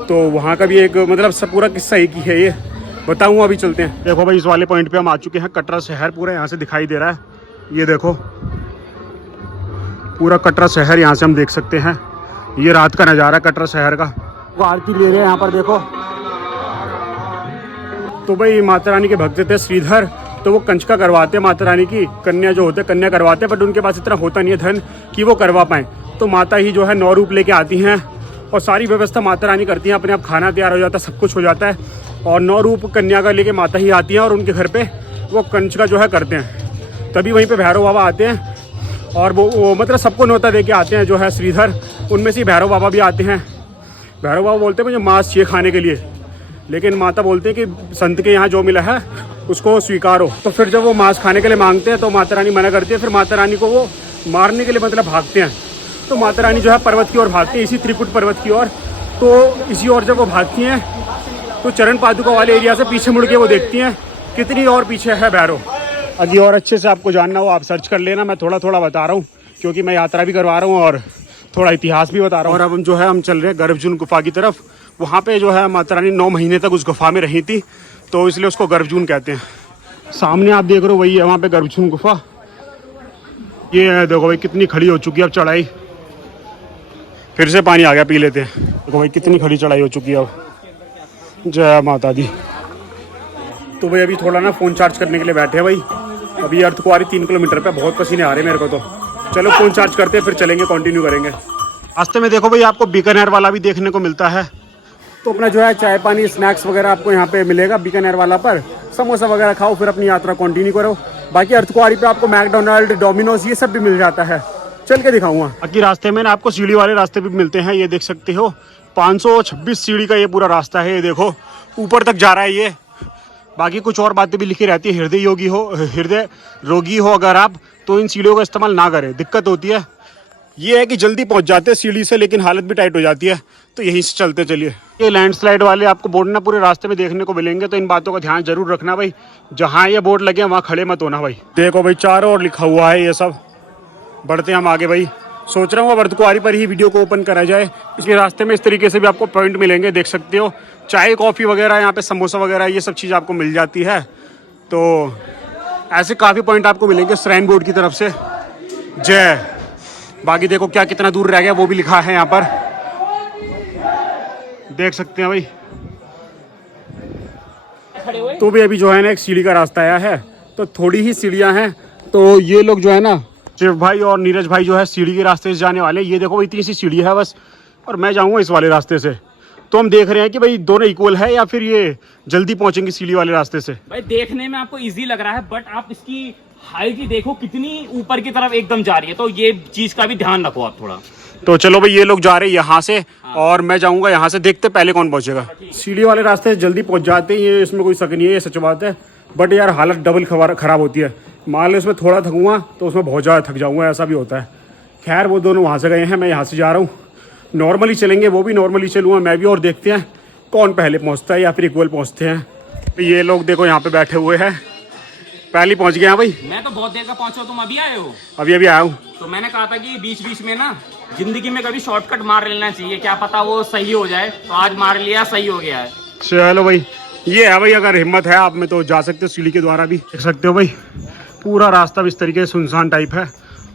तो वहाँ का भी एक मतलब सब पूरा किस्सा एक ही है, ये बताऊँ। अभी चलते हैं। देखो भाई, इस वाले पॉइंट पे हम आ चुके हैं। कटरा शहर पूरा यहाँ से दिखाई दे रहा है, ये देखो पूरा कटरा शहर यहाँ से हम देख सकते हैं। ये रात का नज़ारा कटरा शहर का। वो आरती ले रहे हैं यहाँ पर, देखो। तो भाई माता रानी के भक्त थे श्रीधर, तो वो कंचका करवाते हैं माता रानी की। कन्या जो होते कन्या करवाते हैं, बट उनके पास इतना होता नहीं है धन कि वो करवा पाएँ। तो माता ही जो है 9 रूप लेके आती हैं और सारी व्यवस्था माता रानी करती हैं। अपने आप खाना तैयार हो जाता है, सब कुछ हो जाता है और 9 रूप कन्या का लेके माता ही आती हैं और उनके घर पे वो कंच का जो है करते हैं। तभी वहीं पे भैरव बाबा आते हैं और वो मतलब सबको न्योता दे के आते हैं। जो है श्रीधर, उनमें से भैरव बाबा भी आते हैं। भैरव बाबा बोलते हैं मुझे मांस चाहिए खाने के लिए, लेकिन माता बोलते हैं कि संत के यहाँ जो मिला है उसको स्वीकारो। तो फिर जब वो मांस खाने के लिए मांगते हैं तो माता रानी मना करती है। फिर माता रानी को वो मारने के लिए मतलब भागते हैं। तो माता रानी जो है पर्वत की ओर भागती है, इसी त्रिकुट पर्वत की ओर। तो इसी ओर जब वो भागती हैं तो चरण पादुका वाले एरिया से पीछे मुड़ के वो देखती हैं कितनी और पीछे है भैरव। अभी और अच्छे से आपको जानना हो आप सर्च कर लेना, मैं थोड़ा थोड़ा बता रहा हूँ क्योंकि मैं यात्रा भी करवा रहा हूँ और थोड़ा इतिहास भी बता रहा हूँ। और अब हम जो है हम चल रहे हैं गर्भजून गुफा की तरफ। वहाँ पे जो है माता रानी 9 महीने तक उस गुफा में रही थी, तो इसलिए उसको गर्भजून कहते हैं। सामने आप देख रहे हो वही है वहाँ पे गर्भजून गुफा। ये देखो भाई कितनी खड़ी हो चुकी है अब चढ़ाई। फिर से पानी आ गया, पी लेते हैं। देखो भाई कितनी खड़ी चढ़ाई हो चुकी है अब। जय माता दी। तो भाई अभी थोड़ा ना फ़ोन चार्ज करने के लिए बैठे हैं भाई। अभी अर्धकुंवारी 3 किलोमीटर पे, बहुत पसीने आ रहे हैं मेरे को। तो चलो फ़ोन चार्ज करते हैं फिर चलेंगे, कंटिन्यू करेंगे। रास्ते में देखो भाई आपको बीकानेर वाला भी देखने को मिलता है। तो अपना जो है चाय पानी स्नैक्स वगैरह आपको यहाँ पे मिलेगा बीकानेर वाला पर। समोसा वगैरह खाओ फिर अपनी यात्रा कंटिन्यू करो। बाकी अर्धकुंवारी पे आपको मैकडोनल्ड, डोमिनोज ये सब भी मिल जाता है। चल के दिखाऊंगा। बाकी रास्ते में ना आपको सीढ़ी वाले रास्ते भी मिलते हैं, ये देख सकते हो। 526 सीढ़ी का ये पूरा रास्ता है, ये देखो ऊपर तक जा रहा है ये। बाकी कुछ और बातें भी लिखी रहती है, हृदय रोगी हो अगर आप तो इन सीढ़ियों का इस्तेमाल ना करें, दिक्कत होती है। ये है कि जल्दी पहुंच जाते हैं सीढ़ी से, लेकिन हालत भी टाइट हो जाती है, तो यहीं से चलते चलिए। ये लैंडस्लाइड वाले आपको बोर्ड ना पूरे रास्ते में देखने को मिलेंगे, तो इन बातों का ध्यान जरूर रखना भाई। जहाँ ये बोर्ड लगे वहाँ खड़े मत होना भाई। देखो भाई चारों ओर लिखा हुआ है ये सब। बढ़ते हैं हम आगे भाई। सोच रहा हूँ अब अर्धकुंवारी पर ही वीडियो को ओपन करा जाए। इसके रास्ते में इस तरीके से भी आपको पॉइंट मिलेंगे, देख सकते हो। चाय कॉफ़ी वगैरह यहाँ पे समोसा वगैरह ये सब चीज़ आपको मिल जाती है। तो ऐसे काफ़ी पॉइंट आपको मिलेंगे श्राइन बोर्ड की तरफ से। जय। बाकी देखो क्या कितना दूर रह गया वो भी लिखा है यहाँ पर, देख सकते हैं भाई। तो भी अभी जो है ना एक सीढ़ी का रास्ता आया है, तो थोड़ी ही सीढ़ियाँ हैं। तो ये लोग जो है ना शिव भाई और नीरज भाई जो है सीढ़ी के रास्ते से जाने वाले। ये देखो इतनी सी सीढ़ी है बस, और मैं जाऊँगा इस वाले रास्ते से। तो हम देख रहे हैं कि भाई दोनों इक्वल है या फिर ये जल्दी पहुंचेंगे सीढ़ी वाले रास्ते से। भाई देखने में आपको इजी लग रहा है, बट आप इसकी हाइट ही देखो कितनी ऊपर की तरफ एकदम जा रही है, तो ये चीज का भी ध्यान रखो आप थोड़ा। तो चलो भाई ये लोग जा रहे हैं यहाँ से और मैं जाऊंगा यहाँ से, देखते पहले कौन पहुंचेगा। सीढ़ी वाले रास्ते से जल्दी पहुंच जाते हैं, ये इसमें कोई शक नहीं है, ये सच बात है। बट यार हालत डबल खराब होती है। मान लो इसमें थोड़ा थकूंगा तो उसमें बहुत ज़्यादा थक जाऊंगा, ऐसा भी होता है। खैर वो दोनों वहाँ से गए हैं, मैं यहाँ से जा रहा हूँ। नॉर्मली चलेंगे, वो भी नॉर्मली चलूँगा मैं भी, और देखते हैं कौन पहले पहुँचता है या फिर इक्वल पहुँचते हैं। ये लोग देखो यहाँ पे बैठे हुए हैं, पहले पहुँच गए हैं भाई। मैं तो बहुत देर का पहुंचा, तुम अभी आए हो? अभी आया हूँ। तो मैंने कहा था कि बीच बीच में ना जिंदगी में कभी शॉर्टकट मार लेना चाहिए, क्या पता वो सही हो जाए। तो आज मार लिया, सही हो गया है। चलो भाई ये है भाई, अगर हिम्मत है आप में तो जा सकते हो सीढ़ी के द्वारा भी। देख सकते हो भाई पूरा रास्ता भी इस तरीके से सुनसान टाइप है,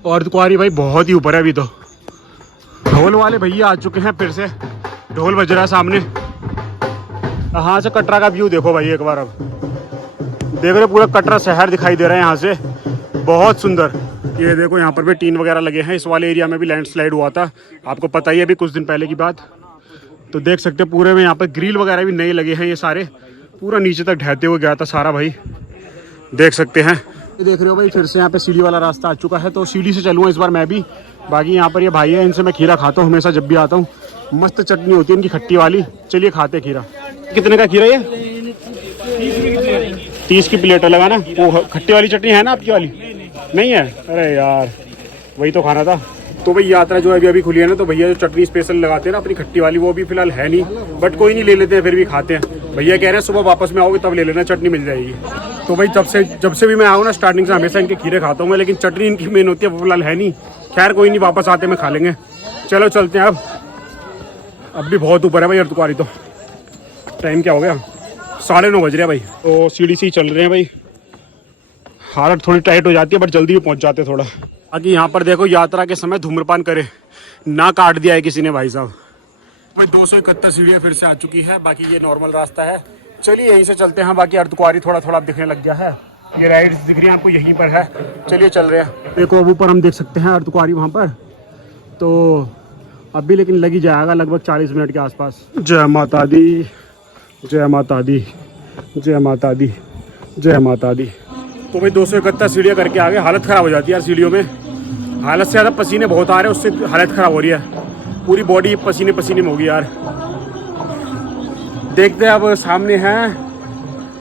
और अर्धकुंवारी भाई बहुत ही ऊपर है अभी। तो ढोल वाले भैया आ चुके हैं, फिर से ढोल बज रहा है सामने। यहाँ से कटरा का व्यू देखो भाई एक बार। अब देख रहे पूरा कटरा शहर दिखाई दे रहा है यहाँ से, बहुत सुंदर। ये देखो यहाँ पर भी टीन वगैरह लगे हैं। इस वाले एरिया में भी लैंडस्लाइड हुआ था, आपको पता ही है अभी कुछ दिन पहले की बात। तो देख सकते हैं पूरे में यहाँ पर ग्रिल वगैरह भी नए लगे हैं, ये सारे पूरा नीचे तक ढहते हुए गया था सारा भाई, देख सकते हैं। ये देख रहे हो भाई फिर से यहाँ पे सीढ़ी वाला रास्ता आ चुका है, तो सीढ़ी से चलूँगा इस बार मैं भी। बाकी यहाँ पर ये भाई है, इनसे मैं खीरा खाता हूँ हमेशा जब भी आता हूँ। मस्त चटनी होती है इनकी खट्टी वाली। चलिए खाते खीरा। कितने का खीरा ये? 30 की प्लेट लगा ना। वो खट्टी वाली चटनी है ना आपकी वाली? नहीं है? अरे यार वही तो खाना था। तो भाई यात्रा जो है अभी खुली है ना, तो भैया जो चटनी स्पेशल लगाते हैं ना अपनी खट्टी वाली, वो अभी फिलहाल है नहीं, बट कोई नहीं ले लेते हैं, फिर भी खाते हैं। भैया कह रहे हैं सुबह वापस में आओगे तब ले लेना, चटनी मिल जाएगी। तो भाई जब से भी मैं आऊँ ना स्टार्टिंग से हमेशा इनके खीरे खाता हूँ मैं, लेकिन चटनी इनकी मेन होती है, वो फिलहाल है नहीं। खैर कोई नहीं, वापस आते में खा लेंगे। चलो चलते हैं अब भी बहुत ऊपर है भाई अर्धकुंवारी। तो टाइम क्या हो गया? 9:30 बज रहे हैं भाई। तो सीढ़ी से ही चल रहे हैं भाई। हालत थोड़ी टाइट हो जाती है बट जल्दी भी पहुंच जाते हैं थोड़ा। बाकी यहाँ पर देखो यात्रा के समय धूम्रपान करे ना काट दिया है किसी ने भाई साहब। भाई 271 सीढ़ियाँ फिर से आ चुकी है। बाकी ये नॉर्मल रास्ता है, चलिए यहीं से चलते हैं। बाकी अर्धकुंवारी थोड़ा थोड़ा दिखने लग गया है, ये राइड्स दिख रही है आपको यहीं पर है। चलिए चल रहे हैं। देखो अब ऊपर हम देख सकते हैं अर्धकुंवारी वहाँ पर, तो अभी लेकिन लग ही जाएगा लगभग 40 मिनट के आसपास। जय माता दी, जय माता दी, जय माता दी, जय माता दी। तो भाई 271 सीढ़ियाँ करके आगे, हालत ख़राब हो जाती है यार सीढ़ियों में। हालत से ज़्यादा पसीने बहुत आ रहे हैं, उससे हालत ख़राब हो रही है, पूरी बॉडी पसीने पसीने में होगी यार। देखते हैं अब सामने है,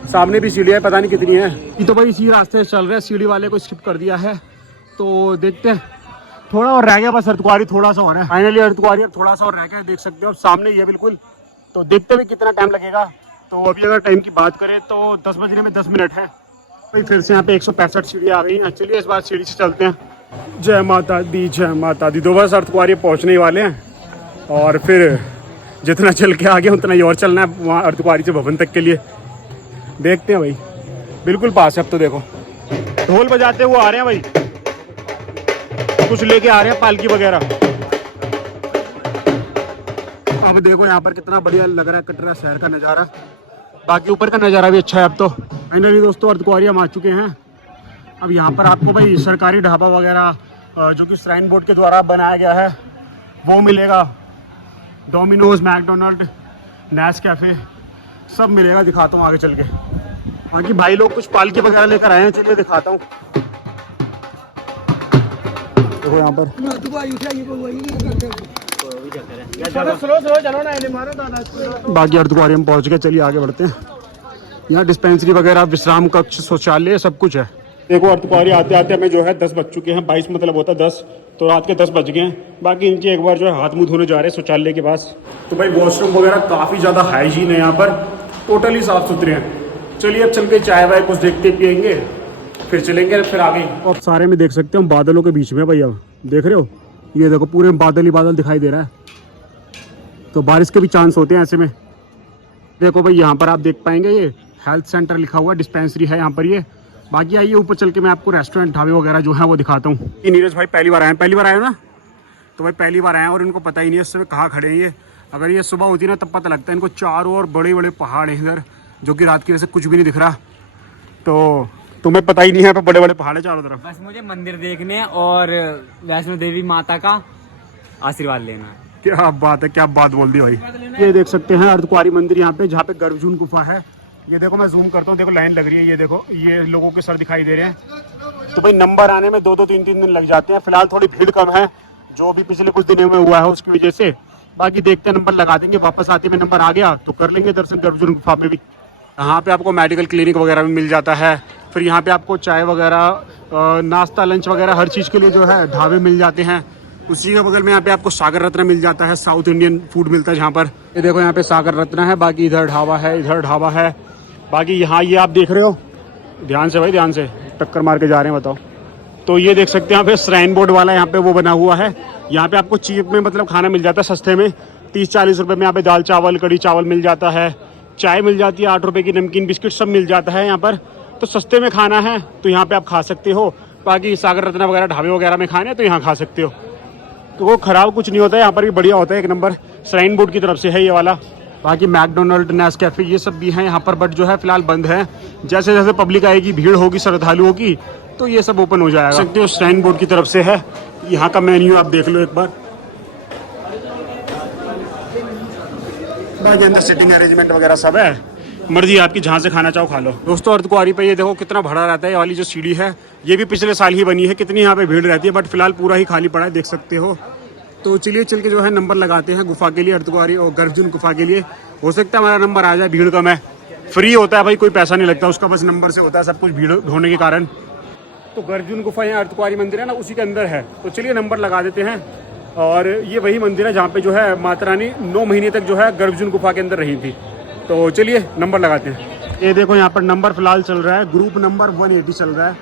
सामने भी सीढ़ियाँ पता नहीं कितनी है। ये तो भाई इसी रास्ते से चल रहे हैं, सीढ़ी वाले को स्किप कर दिया है। तो देखते हैं, थोड़ा और रह गया बस, अर्धकुंवारी थोड़ा सा और है। फाइनली अर्धकुंवारी थोड़ा सा और रह गया, देख सकते हो सामने ही है बिल्कुल। तो देखते हैं कितना टाइम लगेगा। तो अभी अगर टाइम की बात करें तो 10 बजने में 10 मिनट है। भाई फिर से यहाँ पे 165 सीढ़ी आ गई हैं। चलिए इस बार सीढ़ी से चलते हैं। जय माता दी, जय माता दी। 2 बस अर्धकुंवारी पहुँचने वाले हैं और फिर जितना चल के आगे उतना ही और चलना है वहाँ अर्धकुंवारी से भवन तक के लिए। देखते हैं भाई, बिल्कुल पास है। अब तो देखो ढोल बजाते हुए आ रहे हैं भाई, कुछ लेके आ रहे हैं पालकी वगैरह। अब देखो यहाँ पर कितना बढ़िया लग रहा है कटरा शहर का नज़ारा। बाकी ऊपर का नज़ारा भी अच्छा है। अब तो फाइनली दोस्तों अर्धकुंवारी हम आ चुके हैं। अब यहाँ पर आपको भाई सरकारी ढाबा वगैरह जो कि श्राइन बोर्ड के द्वारा बनाया गया है वो मिलेगा। डोमिनोज, मैकडोनल्ड, नेस्कैफे सब मिलेगा। दिखाता हूँ आगे चल के। बाकी भाई लोग कुछ पालकी वगैरह लेकर आए हैं, चलिए दिखाता हूँ। देखो यहाँ पर बाकी अर्धकुंवारी हम पहुँच गए। चलिए आगे बढ़ते हैं। यहाँ डिस्पेंसरी वगैरह, विश्राम कक्ष, शौचालय सब कुछ है। देखो अर्धकुंवारी आते आते हमें जो है 10 बज चुके हैं। 22 मतलब होता है 10, तो रात के 10 बज गए हैं। बाकी इनके एक बार जो है हाथ मुँह धोने जा रहे हैं शौचालय के पास। तो भाई वॉशरूम वगैरह काफ़ी ज़्यादा हाइजीन है यहाँ पर, टोटली साफ़ सुथरे हैं। चलिए अब चल के चाय वाय कुछ देखते पियेंगे, फिर चलेंगे फिर आगे। अब सारे में देख सकते हो हम बादलों के बीच में भाई। अब देख रहे हो, ये देखो पूरे बादल ही बादल दिखाई दे रहा है। तो बारिश के भी चांस होते हैं ऐसे में। देखो भाई यहाँ पर आप देख पाएंगे ये हेल्थ सेंटर लिखा हुआ है, डिस्पेंसरी है यहाँ पर ये। बाकी आइए ऊपर चल के मैं आपको रेस्टोरेंट ढाबे वगैरह जो है वो दिखाता हूँ। ये नीरज भाई पहली बार आए हैं, पहली बार आए ना? तो भाई पहली बार आए हैं और इनको पता ही नहीं है इस समय कहाँ खड़े हैं ये। अगर ये सुबह होती ना तब पता लगता है इनको। चारों ओर बड़े बड़े पहाड़ हैं इधर, जो कि रात की वजह से कुछ भी नहीं दिख रहा। तो तुम्हें पता ही नहीं है, बड़े बड़े पहाड़ है चारों तरफ। बस मुझे मंदिर देखने और वैष्णो देवी माता का आशीर्वाद लेना है। क्या बात है, क्या बात बोल दी भाई। ये देख सकते हैं अर्धकुंवारी मंदिर यहाँ पे, जहाँ पे गर्भजून गुफा है। ये देखो मैं जूम करता हूँ, देखो लाइन लग रही है। ये देखो ये लोगों के सर दिखाई दे रहे हैं। तो भाई नंबर आने में 2-2, 3-3 दिन लग जाते हैं। फिलहाल थोड़ी भीड़ कम है, जो भी पिछले कुछ दिनों में हुआ है उसकी वजह से। बाकी देखते हैं, नंबर लगा देंगे। वापस आते में नंबर आ गया तो कर लेंगे दर्शन गर्भजून गुफा में भी। यहाँ पे आपको मेडिकल क्लिनिक वगैरह भी मिल जाता है। फिर यहाँ पे आपको चाय वगैरह, नाश्ता, लंच वगैरह हर चीज़ के लिए जो है ढाबे मिल जाते हैं। उसी के बगल में यहाँ पे आपको सागर रत्न मिल जाता है, साउथ इंडियन फूड मिलता है जहाँ पर। ये देखो यहाँ पे सागर रत्न है। बाकी इधर ढाबा है, इधर ढाबा है। बाकी यहाँ ये आप देख रहे हो, ध्यान से भाई, ध्यान से, टक्कर मार के जा रहे हैं बताओ। तो ये देख सकते हैं यहाँ पे श्राइन बोर्ड वाला यहाँ पे वो बना हुआ है। यहाँ पे आपको चीप में मतलब खाना मिल जाता है, सस्ते में 30-40 रुपये में यहाँ पे दाल चावल, कड़ी चावल मिल जाता है। चाय मिल जाती है 8 रुपये की, नमकीन बिस्किट सब मिल जाता है यहाँ पर। तो सस्ते में खाना है तो यहाँ पे आप खा सकते हो। बाकी सागर रत्ना वगैरह ढाबे वगैरह में खाने तो यहाँ खा सकते हो। तो वो ख़राब कुछ नहीं होता है यहाँ पर, भी बढ़िया होता है, एक नंबर। श्राइन बोर्ड की तरफ से है ये वाला। बाकी मैकडोनल्ड, नेस्कैफे ये सब भी हैं यहाँ पर, बट जो है फिलहाल बंद है। जैसे जैसे पब्लिक आएगी, भीड़ होगी श्रद्धालुओं की, तो ये सब ओपन हो जाएगा। सकते हो श्राइन बोर्ड की तरफ से है। यहाँ का मेन्यू आप देख लो एक बार। बाकी अंदर सिटिंग अरेंजमेंट वगैरह सब है, मर्जी आपकी, जहाँ से खाना चाहो खा लो। दोस्तों अर्धकुंवारी पे ये देखो कितना भरा रहता है। ये वाली जो सीढ़ी है ये भी पिछले साल ही बनी है। कितनी यहाँ पे भीड़ रहती है, बट फिलहाल पूरा ही खाली पड़ा है, देख सकते हो। तो चलिए चल के जो है नंबर लगाते हैं गुफा के लिए, अर्धकुंवारी और गर्भजून गुफा के लिए। हो सकता है हमारा नंबर आ जाए, भीड़ कम है। फ्री होता है भाई, कोई पैसा नहीं लगता उसका, बस नंबर से होता है सब कुछ, भीड़ होने के कारण। तो गर्भजून गुफा यहाँ अर्धकुंवारी मंदिर है ना, उसी के अंदर है। तो चलिए नंबर लगा देते हैं। और ये वही मंदिर है जहाँ पे जो है माता रानी 9 महीने तक जो है गर्भजून गुफा के अंदर रही थी। तो चलिए नंबर लगाते हैं। ये देखो यहाँ पर नंबर फिलहाल चल रहा है, ग्रुप नंबर 180 चल रहा है।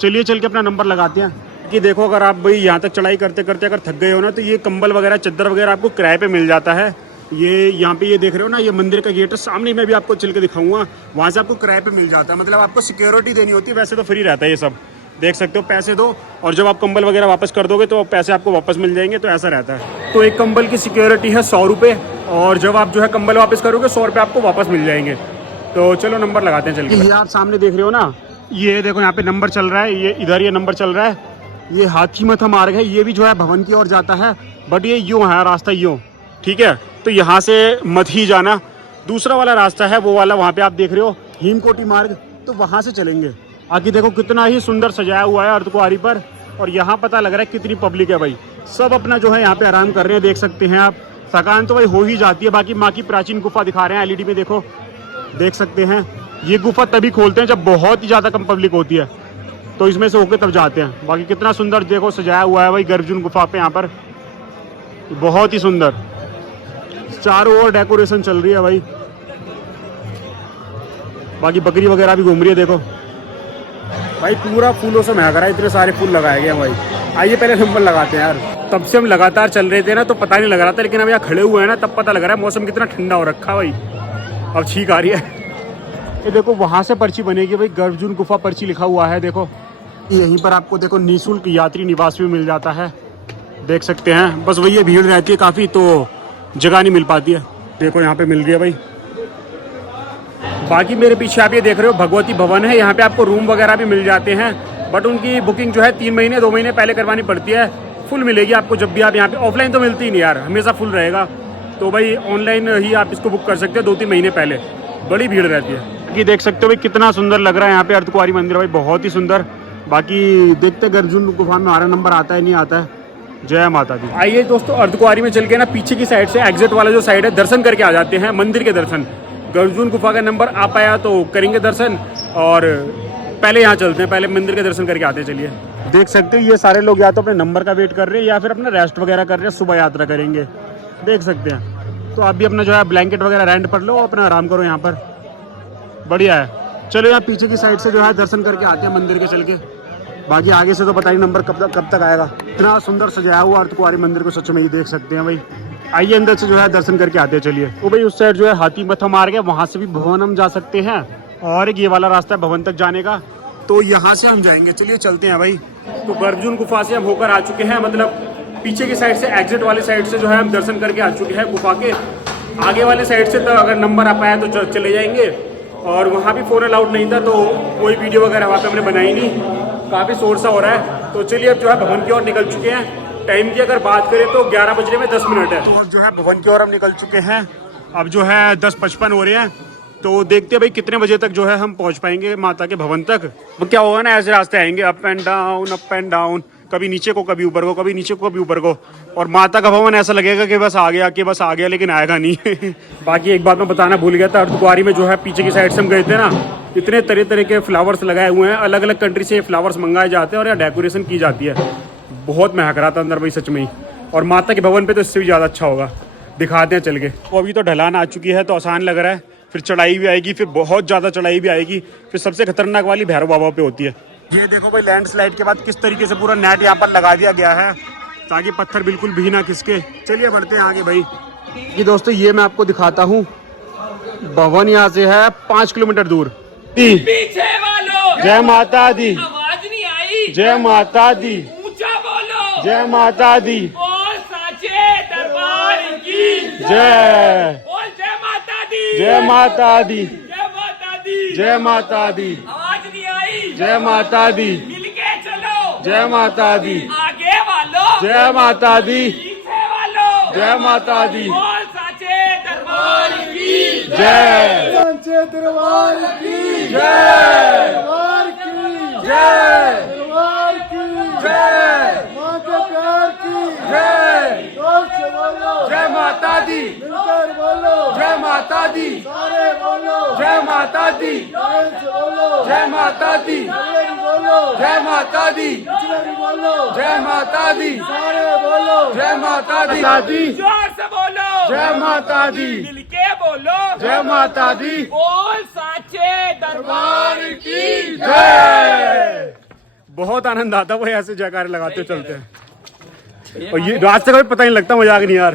चलिए चल के अपना नंबर लगाते हैं। कि देखो अगर आप भाई यहाँ तक चढ़ाई करते करते अगर थक गए हो ना, तो ये कंबल वगैरह, चद्दर वगैरह आपको किराए पे मिल जाता है। ये यहाँ पे ये देख रहे हो ना, ये मंदिर का गेट है सामने, मैं भी आपको चल के दिखाऊंगा। वहाँ से आपको किराए पे मिल जाता है, मतलब आपको सिक्योरिटी देनी होती है। वैसे तो फ्री रहता है ये सब, देख सकते हो। पैसे दो और जब आप कंबल वगैरह वापस कर दोगे तो पैसे आपको वापस मिल जाएंगे। तो ऐसा रहता है। तो एक कंबल की सिक्योरिटी है 100 रुपये, और जब आप जो है कंबल वापस करोगे 100 रुपये आपको वापस मिल जाएंगे। तो चलो नंबर लगाते हैं चल के। ये आप सामने देख रहे हो ना, ये देखो यहाँ पे नंबर चल रहा है। ये इधर ये नंबर चल रहा है। ये हाथी मथा मार्ग है, ये भी जो है भवन की ओर जाता है। बट ये यूँ है रास्ता, यूँ, ठीक है। तो यहाँ से मत ही जाना, दूसरा वाला रास्ता है वो वाला, वहाँ पे आप देख रहे हो हिमकोटी मार्ग, तो वहाँ से चलेंगे। आगे देखो कितना ही सुंदर सजाया हुआ है अर्धकुंवारी पर, और यहाँ पता लग रहा है कितनी पब्लिक है भाई। सब अपना जो है यहाँ पे आराम कर रहे हैं, देख सकते हैं आप। थकान तो भाई हो ही जाती है। बाकी माँ की प्राचीन गुफा दिखा रहे हैं एलईडी में, देखो देख सकते हैं। ये गुफा तभी खोलते हैं जब बहुत ही ज़्यादा कम पब्लिक होती है, तो इसमें से होके तब जाते हैं। बाकी कितना सुंदर देखो सजाया हुआ है भाई गर्भजून गुफा पे, यहाँ पर बहुत ही सुंदर चारों ओर डेकोरेशन चल रही है भाई। बाकी बकरी वगैरह भी घूम रही है, देखो भाई पूरा फूलों से महक रहा है, इतने सारे फूल लगाए गए हैं भाई। आइए पहले नंबर लगाते हैं यार। तब से हम लगातार चल रहे थे ना, तो पता नहीं लग रहा था, लेकिन अब यहाँ खड़े हुए हैं ना तब पता लग रहा है मौसम कितना ठंडा हो रखा भाई। अब छींक आ रही है। ये देखो वहाँ से पर्ची बनेगी भाई, गर्भजून गुफा पर्ची लिखा हुआ है, देखो यहीं पर आपको देखो निःशुल्क यात्री निवास भी मिल जाता है, देख सकते हैं। बस वही भीड़ रहती है काफ़ी, तो जगह नहीं मिल पाती है। देखो यहाँ पे मिल गया भाई। बाकी मेरे पीछे आप ये देख रहे हो भगवती भवन है, यहाँ पे आपको रूम वगैरह भी मिल जाते हैं, बट उनकी बुकिंग जो है 3 महीने 2 महीने पहले करवानी पड़ती है। फुल मिलेगी आपको जब भी आप यहाँ पे, ऑफलाइन तो मिलती ही नहीं यार, हमेशा फुल रहेगा। तो भाई ऑनलाइन ही आप इसको बुक कर सकते हो 2-3 महीने पहले, बड़ी भीड़ रहती है। ये देख सकते हो भाई कितना सुंदर लग रहा है यहाँ पे अर्धकुंवारी मंदिर भाई, बहुत ही सुंदर। बाकी देखते गर्भजून गुफा में हमारा नंबर आता है नहीं आता है। जय माता दी। आइए दोस्तों अर्धकुंवारी में चल के ना पीछे की साइड से एग्जिट वाला जो साइड है दर्शन करके आ जाते हैं, मंदिर के दर्शन। गर्भजून गुफा का नंबर आ पाया तो करेंगे दर्शन, और पहले यहाँ चलते हैं, पहले मंदिर के दर्शन करके आते हैं। चलिए देख सकते हो ये सारे लोग या तो अपने नंबर का वेट कर रहे हैं या फिर अपना रेस्ट वगैरह कर रहे हैं, सुबह यात्रा करेंगे, देख सकते हैं। तो आप भी अपना जो है ब्लैंकेट वगैरह रेंट पर लो, अपना आराम करो यहाँ पर, बढ़िया है। चलो यहाँ पीछे की साइड से जो है दर्शन करके आते हैं मंदिर के चल के। बाकी आगे से तो पता नहीं नंबर कब तक आएगा। इतना सुंदर सजाया हुआ अर्धकुंवारी मंदिर को सच में ही देख सकते हैं भाई। आइए अंदर से जो है दर्शन करके आते हैं। चलिए वो भाई उस साइड जो है हाथी मथा मार्ग है, वहाँ से भी भवन हम जा सकते हैं, और एक ये वाला रास्ता है भवन तक जाने का, तो यहाँ से हम जाएंगे। चलिए चलते हैं भाई। तो गर्भजून गुफा से हम होकर आ चुके हैं, मतलब पीछे की साइड से एग्जिट वाले साइड से जो है हम दर्शन करके आ चुके हैं गुफा के। आगे वाले साइड से तो अगर नंबर आ पाया तो चले जाएंगे, और वहाँ भी फ़ोन अलाउड नहीं था, तो कोई वीडियो वगैरह वहाँ पे हमने बनाई नहीं, काफ़ी शोर सा हो रहा है। तो चलिए अब जो है भवन की ओर निकल चुके हैं। टाइम की अगर बात करें तो 11 बजने में 10 मिनट है। तो अब जो है भवन की ओर हम निकल चुके हैं। अब जो है 10:55 हो रहे हैं, तो देखते हैं भाई कितने बजे तक जो है हम पहुंच पाएंगे माता के भवन तक। वो क्या होगा ना, ऐसे रास्ते आएंगे अप एंड डाउन, कभी नीचे को कभी ऊपर को, कभी नीचे को कभी ऊपर को, और माता का भवन ऐसा लगेगा कि बस आ गया लेकिन आएगा नहीं। बाकी एक बात मैं बताना भूल गया था, अर्धकुंवारी में जो है पीछे की साइड से हम गए थे ना, इतने तरह तरह के फ्लावर्स लगाए हुए हैं, अलग अलग कंट्री से फ्लावर्स मंगाए जाते हैं और यहाँ डेकोरेशन की जाती है। बहुत महक रहा था अंदर भाई सच में ही, और माता के भवन पे तो इससे भी ज़्यादा अच्छा होगा। दिखाते हैं चल के। वो अभी तो ढलान आ चुकी है तो आसान लग रहा है, फिर चढ़ाई भी आएगी, फिर बहुत ज़्यादा चढ़ाई भी आएगी, फिर सबसे खतरनाक वाली भैरव बाबा पे होती है। ये देखो भाई लैंडस्लाइड के बाद किस तरीके से पूरा नेट यहाँ पर लगा दिया गया है ताकि पत्थर बिल्कुल भी ना खिसके। चलिए बढ़ते हैं आगे भाई। ये दोस्तों ये मैं आपको दिखाता हूँ, भवन यहाँ से है 5 किलोमीटर दूर। पीछे वालों जय माता दी, आवाज नहीं आई। जय माता दी, ऊंचा बोलो। जय माता दी, बोल साचे दरबार की जय, बोल जय माता दी, जय माता दी, जय माता दी, जय माता दी, आवाज नहीं आई। जय माता दी, मिलके चलो। जय माता दी, आगे वालों जय माता दी, पीछे वालों जय माता दी, बोल साचे दरबार की जय, सांचे दरबार की जय, दरबार की जय, दरबार की जय, माँ के प्यार की जय, जोर से बोलो। जय माता दी, मिलकर बोलो। जय माता दी, सारे बोलो। जय माता दी, जोर से बोलो। जय माता दी, सारे बोलो। जय माता दी, पिछले बोलो। जय माता दी, सारे बोलो। जय माता दी, जोर से बोलो। जय माता दी, मिलके बोलो। जय माता दी, बोल साचे दरबार की जय। बहुत आनंद आता है वो ऐसे जयकारे लगाते चलते हैं, और ये रास्ते का भी पता नहीं लगता, मजाक नहीं यार,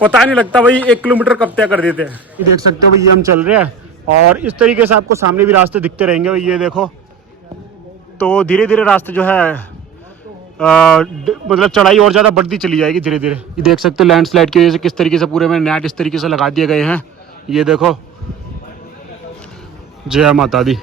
पता नहीं लगता भाई 1 किलोमीटर कब तय कर देते हैं। ये देख सकते हो भाई ये हम चल रहे हैं, और इस तरीके से आपको सामने भी रास्ते दिखते रहेंगे भाई, ये देखो। तो धीरे धीरे रास्ते जो है मतलब चढ़ाई और ज़्यादा बढ़ती चली जाएगी धीरे धीरे। ये देख सकते हो लैंडस्लाइड की वजह से किस तरीके से पूरे में नेट इस तरीके से लगा दिए गए हैं, ये देखो। जय माता दी।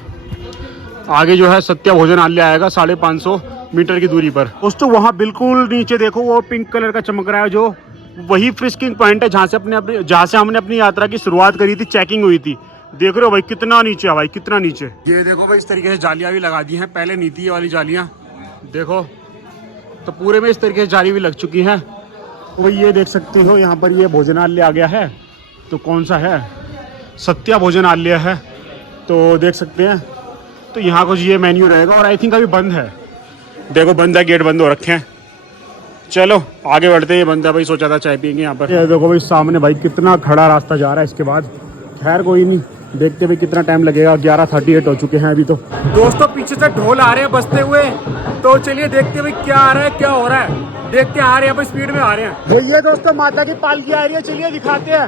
आगे जो है सत्या भोजनालय आएगा 550 मीटर की दूरी पर। दोस्तों वहाँ बिल्कुल नीचे देखो वो पिंक कलर का चमक रहा है, जो वही फ्रिस्किंग पॉइंट है जहाँ से हमने अपनी यात्रा की शुरुआत करी थी, चेकिंग हुई थी। देख रहे हो भाई कितना नीचे है भाई, कितना नीचे। ये देखो भाई इस तरीके से जालियाँ भी लगा दी हैं, पहले नहीं थी ये वाली जालियाँ, देखो तो पूरे में इस तरीके से जाली भी लग चुकी है। तो ये देख सकते हो यहाँ पर ये भोजनालय आ गया है, तो कौन सा है, सत्या भोजनालय है, तो देख सकते हैं। तो यहाँ कुछ ये मेन्यू रहेगा और आई थिंक अभी बंद है, देखो बंद है, गेट बंद हो रखे हैं। चलो आगे बढ़ते हैं, ये बंद है भाई, सोचा था चाय पियेंगे यहाँ पर। ये देखो भाई सामने भाई कितना खड़ा रास्ता जा रहा है, इसके बाद खैर कोई नहीं, देखते भाई कितना टाइम लगेगा। 11:38 हो चुके हैं अभी तो। दोस्तों पीछे से ढोल आ रहे हैं बजते हुए, तो चलिए देखते भाई क्या आ रहा है, क्या हो रहा है, देखते आ रहे हैं भाई, स्पीड में आ रहे हैं। तो ये दोस्तों माता की पालकी आ रही है, चलिए दिखाते हैं।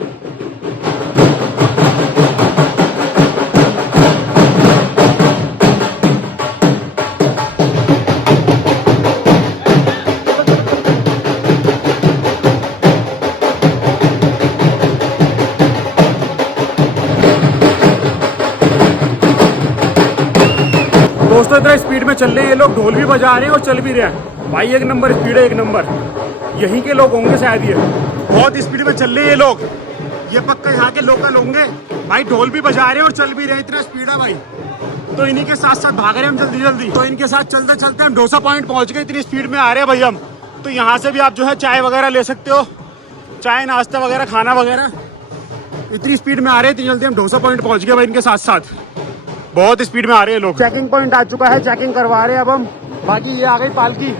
दोस्तों इतना स्पीड में चल रहे हैं ये लोग, ढोल भी बजा रहे हैं और चल भी रहे हैं भाई, एक नंबर स्पीड है, एक नंबर। यहीं के लोग होंगे शायद, ये बहुत स्पीड में चल रहे हैं ये लोग, ये पक्का यहाँ के लोकल होंगे भाई, ढोल भी बजा रहे हैं और चल भी रहे हैं, इतना स्पीड है भाई। तो इन्हीं के साथ साथ भाग रहे हैं हम जल्दी जल्दी, तो इनके साथ चलते चलते हम डोसा पॉइंट पहुंच गए, इतनी स्पीड में आ रहे हैं भाई हम। तो यहाँ से भी आप जो है चाय वगैरह ले सकते हो, चाय नाश्ता वगैरह खाना वगैरह, इतनी स्पीड में आ रहे हैं, इतनी जल्दी हम डोसा पॉइंट पहुंच गए भाई इनके साथ साथ, बहुत स्पीड में आ रहे हैं लोग। चेकिंग पॉइंट आ चुका है, चेकिंग करवा रहे हैं अब हम। बाकी ये आ गई पालकी।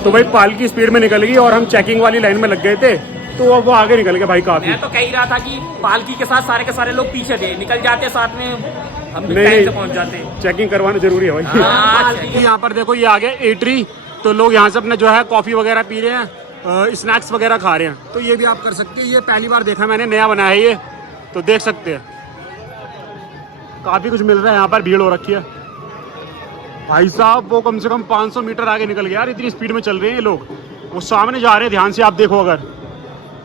तो भाई पालकी स्पीड में निकल गई और हम चेकिंग वाली लाइन में लग गए थे, तो अब वो आगे निकल गए भाई काफी। मैं तो कह ही रहा था कि पालकी के साथ सारे के सारे लोग पीछे थे, निकल जाते साथ में, हम भी टाइम से पहुंच जाते। चेकिंग करवाना जरूरी है भाई। यहाँ पर देखो ये आ गया एट्री, तो लोग यहाँ से अपने जो है कॉफी वगैरह पी रहे हैं, स्नैक्स वगैरह खा रहे हैं, तो ये भी आप कर सकते हैं। ये पहली बार देखा मैंने, नया बना है ये, तो देख सकते हैं काफी कुछ मिल रहा है। यहाँ पर भीड़ हो रखी है भाई साहब, वो कम से कम 500 मीटर आगे निकल गया यार, इतनी स्पीड में चल रहे हैं ये लोग। वो सामने जा रहे हैं, ध्यान से आप देखो अगर।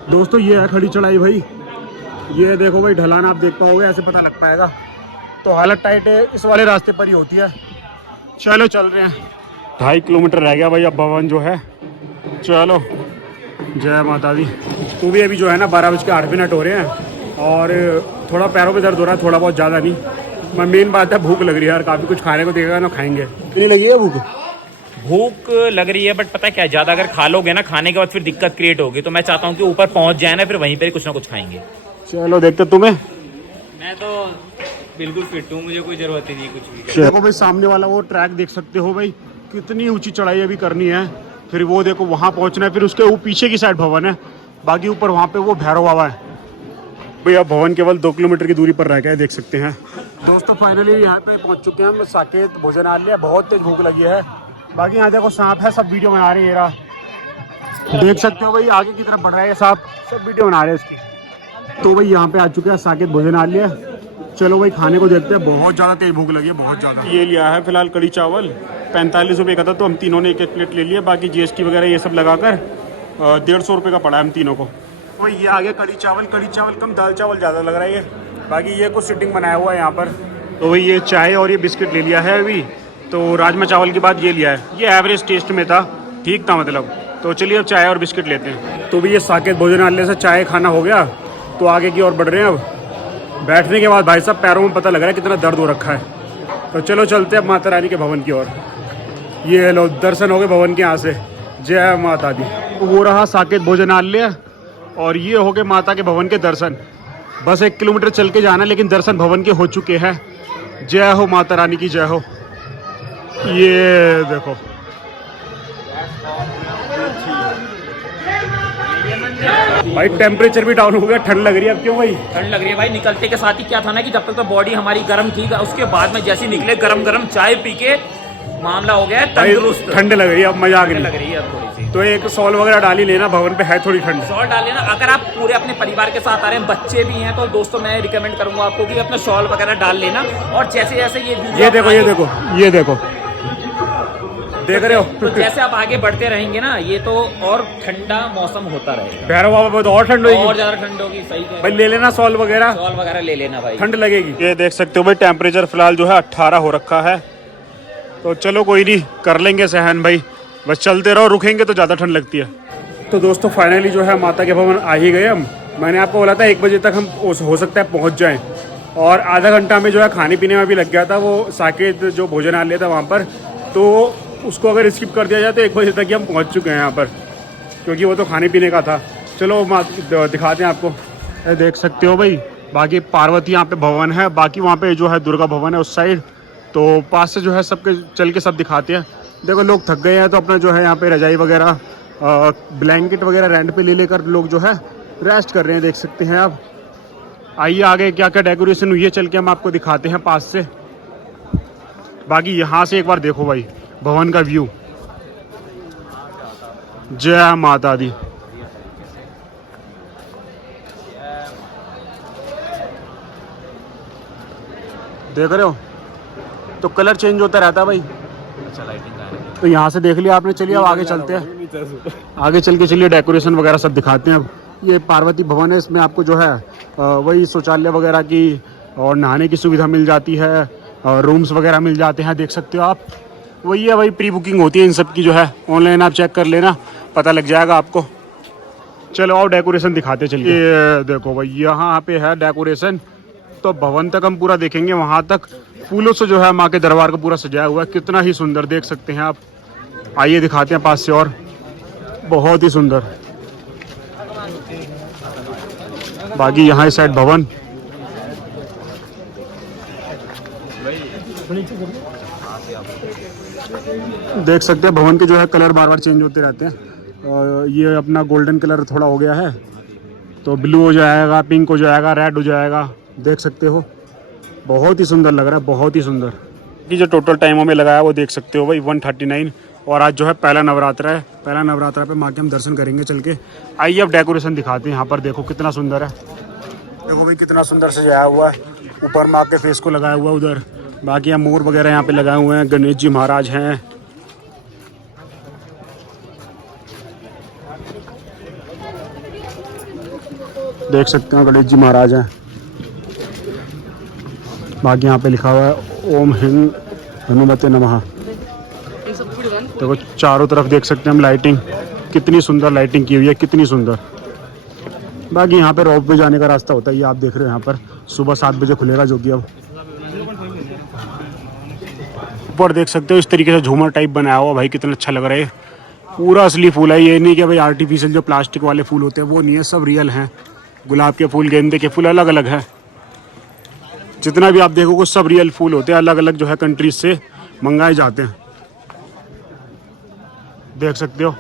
दोस्तों ये है खड़ी चढ़ाई भाई, ये देखो भाई ढलान आप देख पाओगे, ऐसे पता लग पाएगा। तो हालत टाइट है, इस वाले रास्ते पर ही होती है। चलो चल रहे हैं, 2.5 किलोमीटर रह गया भाई अब भवन जो है। चलो जय माता दी। तो भी अभी जो है ना 12:08 हो रहे हैं और थोड़ा पैरों में दर्द हो रहा है, थोड़ा बहुत, ज़्यादा नहीं। मेन बात है भूख लग रही है यार, काफ़ी कुछ खाने को देगा ना, खाएंगे। इतनी लगी है भूख? भूख लग रही है, बट पता है क्या, ज्यादा अगर खा लोगे ना, खाने के बाद फिर दिक्कत क्रिएट होगी, तो मैं चाहता हूँ कि ऊपर पहुंच जाए ना, फिर वहीं पर कुछ ना कुछ खाएंगे। चलो देखते। तुम्हें? मैं तो बिल्कुल फिट हूँ, मुझे कोई जरूरत ही नहीं कुछ भी। देखो भाई सामने वाला वो ट्रैक देख सकते हो भाई, कितनी ऊंची चढ़ाई अभी करनी है। फिर वो देखो वहाँ पहुँचना है, फिर उसके वो पीछे की साइड भवन है, बाकी ऊपर वहाँ पे वो भैरव बाबा है भाई। अब भवन केवल 2 किलोमीटर की दूरी पर रह गए, देख सकते हैं। दोस्तों फाइनली यहाँ पे पहुँच चुके हैं हम, साकेत भोजनालय। बहुत तेज भूख लगी है। बाकी यहाँ देखो सांप है, सब वीडियो बना रहे हैं, देख सकते हो भाई आगे की तरफ बढ़ रहा है सांप, सब वीडियो बना रहे हैं इसकी। तो भाई यहाँ पे आ चुके हैं साकेत भोजनालय। चलो भाई खाने को देखते हैं, बहुत ज़्यादा तेज भूख लगी है, बहुत ज़्यादा। ये लिया है फिलहाल कड़ी चावल, 45 रुपये का था, तो हम तीनों ने 1-1 प्लेट ले लिया। बाकी GST वगैरह ये सब लगाकर 150 रुपये का पड़ा है हम तीनों को। तो ये आ गया कड़ी चावल कम, दाल चावल ज़्यादा लग रहा है ये। बाकी ये कुछ सिटिंग बनाया हुआ है यहाँ पर। तो भाई ये चाय और ये बिस्किट ले लिया है अभी। तो राजमा चावल के बाद ये लिया है, ये एवरेज टेस्ट में था, ठीक था मतलब। तो चलिए अब चाय और बिस्किट लेते हैं। तो भी ये साकेत भोजनालय से चाय खाना हो गया, तो आगे की ओर बढ़ रहे हैं अब। बैठने के बाद भाई साहब पैरों में पता लग रहा है कितना दर्द हो रखा है। तो चलो चलते हैं अब माता रानी के भवन की ओर। ये लो दर्शन हो गए भवन के यहाँ से, जय माता दी। वो रहा साकेत भोजनालय और ये हो गए माता के भवन के दर्शन। बस 1 किलोमीटर चल के जाना, लेकिन दर्शन भवन के हो चुके हैं। जय हो माता रानी की, जय हो। ये देखो भाई टेम्परेचर भी डाउन हो गया, ठंड लग रही है अब। क्यों भाई ठंड लग रही है भाई? निकलते के साथ ही क्या था ना कि जब तक तो बॉडी हमारी गर्म थी, उसके बाद में जैसे निकले गरम चाय पी के मामला हो गया तंदुरुस्त। ठंड लग रही है अब, मजा आ गई लग रही है थोड़ी सी। तो एक शॉल वगैरह डाल ही लेना, भवन पे है थोड़ी ठंड। शॉल डाल लेना। अगर आप पूरे अपने परिवार के साथ आ रहे हैं, बच्चे भी हैं, तो दोस्तों मैं रिकमेंड करूंगा आपको कि अपना शॉल वगैरह डाल लेना। और जैसे जैसे ये देखो देख रहे हो। तो जैसे आप आगे बढ़ते रहेंगे ना, ये तो और ठंडा मौसम होता रहेगा। भैरव बाबा तो और ठंड होगी, और ज्यादा ठंड होगी। सही कह भाई ले लेना सॉल वगैरह, सॉल वगैरह ले लेना भाई, ठंड लगेगी। ये देख सकते हो भाई टेम्परेचर फिलहाल जो है 18 हो रखा है। तो चलो कोई नहीं, कर लेंगे सहन भाई, बस चलते रहो, रुकेंगे तो ज़्यादा ठंड लगती है। तो दोस्तों फाइनली जो है माता के भवन आ ही गए हम। मैंने आपको बोला था 1 बजे तक हम हो सकता है पहुंच जाएं, और आधा घंटा में जो है खाने पीने में भी लग गया था। वो साकेत जो भोजनालय था वहाँ पर, तो उसको अगर स्किप कर दिया जाए तो 1 बजे तक ही हम पहुँच चुके हैं यहाँ पर, क्योंकि वो तो खाने पीने का था। चलो दिखाते हैं आपको। ये देख सकते हो भाई, बाकी पार्वती यहाँ पे भवन है, बाकी वहाँ पे जो है दुर्गा भवन है उस साइड। तो पास से जो है सबके चल के सब दिखाते हैं। देखो लोग थक गए हैं तो अपना जो है यहाँ पे रजाई वगैरह ब्लैंकेट वगैरह रेंट पे ले लेकर लोग जो है रेस्ट कर रहे हैं, देख सकते हैं आप। आइए आगे क्या क्या डेकोरेशन हुई है चल के हम आपको दिखाते हैं पास से। बाकी यहाँ से एक बार देखो भाई भवन का व्यू। जय माता दी। देख रहे हो तो कलर चेंज होता रहता है भाई। तो यहाँ से देख लिया आपने, चलिए अब आगे चलते हैं। आगे चल के चलिए डेकोरेशन वगैरह सब दिखाते हैं। अब ये पार्वती भवन है, इसमें आपको जो है वही शौचालय वगैरह की और नहाने की सुविधा मिल जाती है, और रूम्स वगैरह मिल जाते हैं, देख सकते हो आप। वही है भाई, प्री बुकिंग होती है इन सब की जो है, ऑनलाइन आप चेक कर लेना, पता लग जाएगा आपको। चलो और डेकोरेशन दिखाते चलिए। ये देखो भाई यहाँ पे है डेकोरेशन, तो भवन तक हम पूरा देखेंगे, वहाँ तक फूलों से जो है माँ के दरबार को पूरा सजाया हुआ है। कितना ही सुंदर देख सकते हैं आप। आइए दिखाते हैं पास से, और बहुत ही सुंदर। बाकी यहाँ इस साइड भवन, देख सकते हैं भवन के जो है कलर बार बार चेंज होते रहते हैं। और ये अपना गोल्डन कलर थोड़ा हो गया है, तो ब्लू हो जाएगा, पिंक हो जाएगा, रेड हो जाएगा, देख सकते हो। बहुत ही सुंदर लग रहा है, बहुत ही सुंदर। कि जो टोटल टाइम हमें लगाया वो देख सकते हो भाई 139। और आज जो है पहला नवरात्रा है, पहला नवरात्रा पे माँ के हम दर्शन करेंगे चल के। आइए अब डेकोरेशन दिखाते हैं। यहाँ पर देखो कितना सुंदर है, देखो भाई कितना सुंदर सजाया हुआ है। ऊपर माँ के फेस को लगाया हुआ है उधर। बाकी यहाँ मोर वगैरह यहाँ पे लगाए हुए हैं, गणेश जी महाराज हैं। देख सकते हैं गणेश जी महाराज हैं। बाकी यहाँ पे लिखा हुआ है ओम हिंग हनुमते नमः। देखो चारों तरफ देख सकते हैं हम लाइटिंग, कितनी सुंदर लाइटिंग की हुई है, कितनी सुंदर। बाकी यहाँ पे रोप पे जाने का रास्ता होता है, ये आप देख रहे हो। यहाँ पर सुबह 7 बजे खुलेगा, जो कि अब ऊपर देख सकते हो इस तरीके से झूमर टाइप बनाया हुआ भाई, कितना अच्छा लग रहा है। पूरा असली फूल है, ये नहीं कि भाई आर्टिफिशियल जो प्लास्टिक वाले फूल होते हैं वो नहीं है, सब रियल हैं। गुलाब के फूल, गेंदे के फूल अलग अलग है। जितना भी आप देखोगे सब रियल फूल होते हैं, अलग अलग जो है कंट्रीज से मंगाए जाते हैं, देख सकते हो।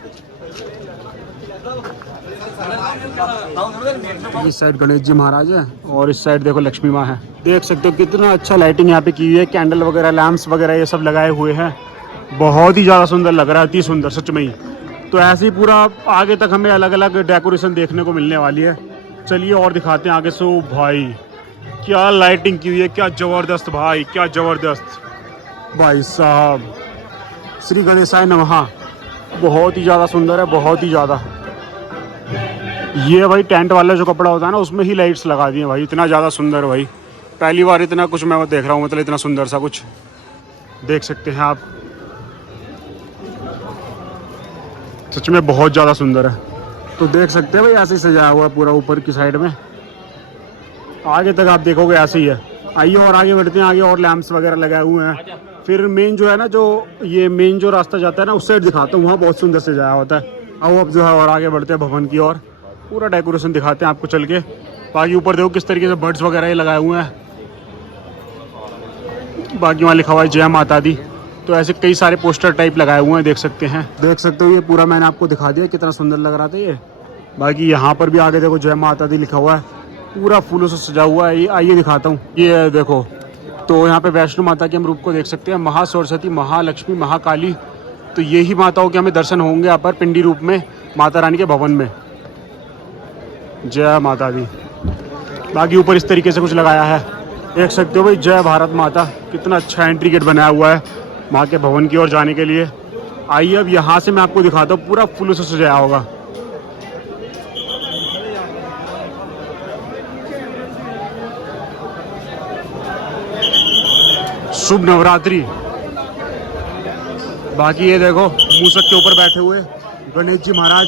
इस साइड गणेश जी महाराज है और इस साइड देखो लक्ष्मी माँ है। देख सकते हो कितना अच्छा लाइटिंग यहाँ पे की हुई है, कैंडल वगैरह, लैंप्स वगैरह ये सब लगाए हुए हैं। बहुत ही ज़्यादा सुंदर लग रहा है, अति सुंदर सच में ही। तो ऐसे ही पूरा आगे तक हमें अलग अलग डेकोरेशन देखने को मिलने वाली है। चलिए और दिखाते हैं आगे से। भाई क्या लाइटिंग की हुई है, क्या ज़बरदस्त भाई, क्या ज़बरदस्त भाई साहब। श्री गणेशाय नमः। बहुत ही ज़्यादा सुंदर है, बहुत ही ज़्यादा। ये भाई टेंट वाला जो कपड़ा होता है ना, उसमें ही लाइट्स लगा दिए भाई, इतना ज़्यादा सुंदर भाई। पहली बार इतना कुछ मैं देख रहा हूँ, मतलब इतना सुंदर सा कुछ देख सकते हैं आप। सच में बहुत ज़्यादा सुंदर है। तो देख सकते हैं भाई ऐसे ही सजाया हुआ पूरा ऊपर की साइड में। आगे तक आप देखोगे ऐसे ही है। आइए और आगे बढ़ते हैं, आगे और लैंप्स वगैरह लगाए हुए हैं। फिर मेन जो है ना, जो ये मेन जो रास्ता जाता है ना, उस साइड दिखाता हूँ, वहाँ बहुत सुंदर सजाया होता है। आओ अब जो है और आगे बढ़ते हैं भवन की ओर, पूरा डेकोरेशन दिखाते हैं आपको चल के। बाकी ऊपर देखो किस तरीके से बर्ड्स वगैरह ये लगाए हुए हैं। बाकी वहाँ लिखा हुआ है जय माता दी। तो ऐसे कई सारे पोस्टर टाइप लगाए हुए हैं, देख सकते हैं। देख सकते हो ये पूरा मैंने आपको दिखा दिया, कितना सुंदर लग रहा था ये। बाकी यहाँ पर भी आगे देखो जय माता दी लिखा हुआ है, पूरा फूलों से सजा हुआ है। ये आइए दिखाता हूँ, ये देखो। तो यहाँ पे वैष्णो माता के हम रूप को देख सकते हैं, महासरस्वती, महालक्ष्मी, महाकाली। तो यही माताओं के हमें दर्शन होंगे यहाँ पर पिंडी रूप में माता रानी के भवन में। जय माता दी। बाकी ऊपर इस तरीके से कुछ लगाया है, देख सकते हो भाई। जय भारत माता। कितना अच्छा एंट्री गेट बनाया हुआ है माँ के भवन की ओर जाने के लिए। आइए अब यहाँ से मैं आपको दिखाता हूँ, पूरा फूलों से सजाया होगा। शुभ नवरात्रि। बाकी ये देखो मूसक के ऊपर बैठे हुए गणेश जी महाराज,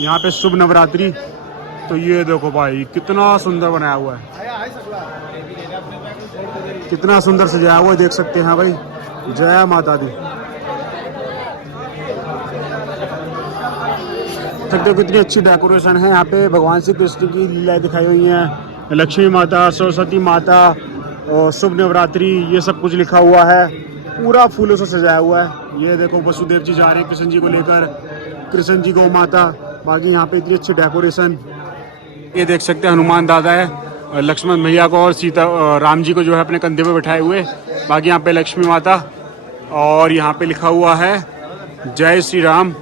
यहाँ पे शुभ नवरात्रि। तो ये देखो भाई कितना सुंदर बनाया हुआ है, कितना सुंदर सजाया हुआ है, देख सकते हैं भाई। जय माता दी। सकते हो कितनी अच्छी डेकोरेशन है यहाँ पे। भगवान श्री कृष्ण की लीलाएं दिखाई हुई हैं, लक्ष्मी माता, सरस्वती माता और शुभ नवरात्रि, ये सब कुछ लिखा हुआ है। पूरा फूलों से सजाया हुआ है। ये देखो वसुदेव जी जा रहे हैं कृष्ण जी को लेकर, कृष्ण जी गौ माता। बाकी यहाँ पे इतनी अच्छी डेकोरेशन। ये देख सकते हैं हनुमान दादा है, लक्ष्मण भैया को और सीता राम जी को जो है अपने कंधे पे बैठाए हुए। बाकी यहाँ पे लक्ष्मी माता और यहाँ पे लिखा हुआ है जय श्री राम।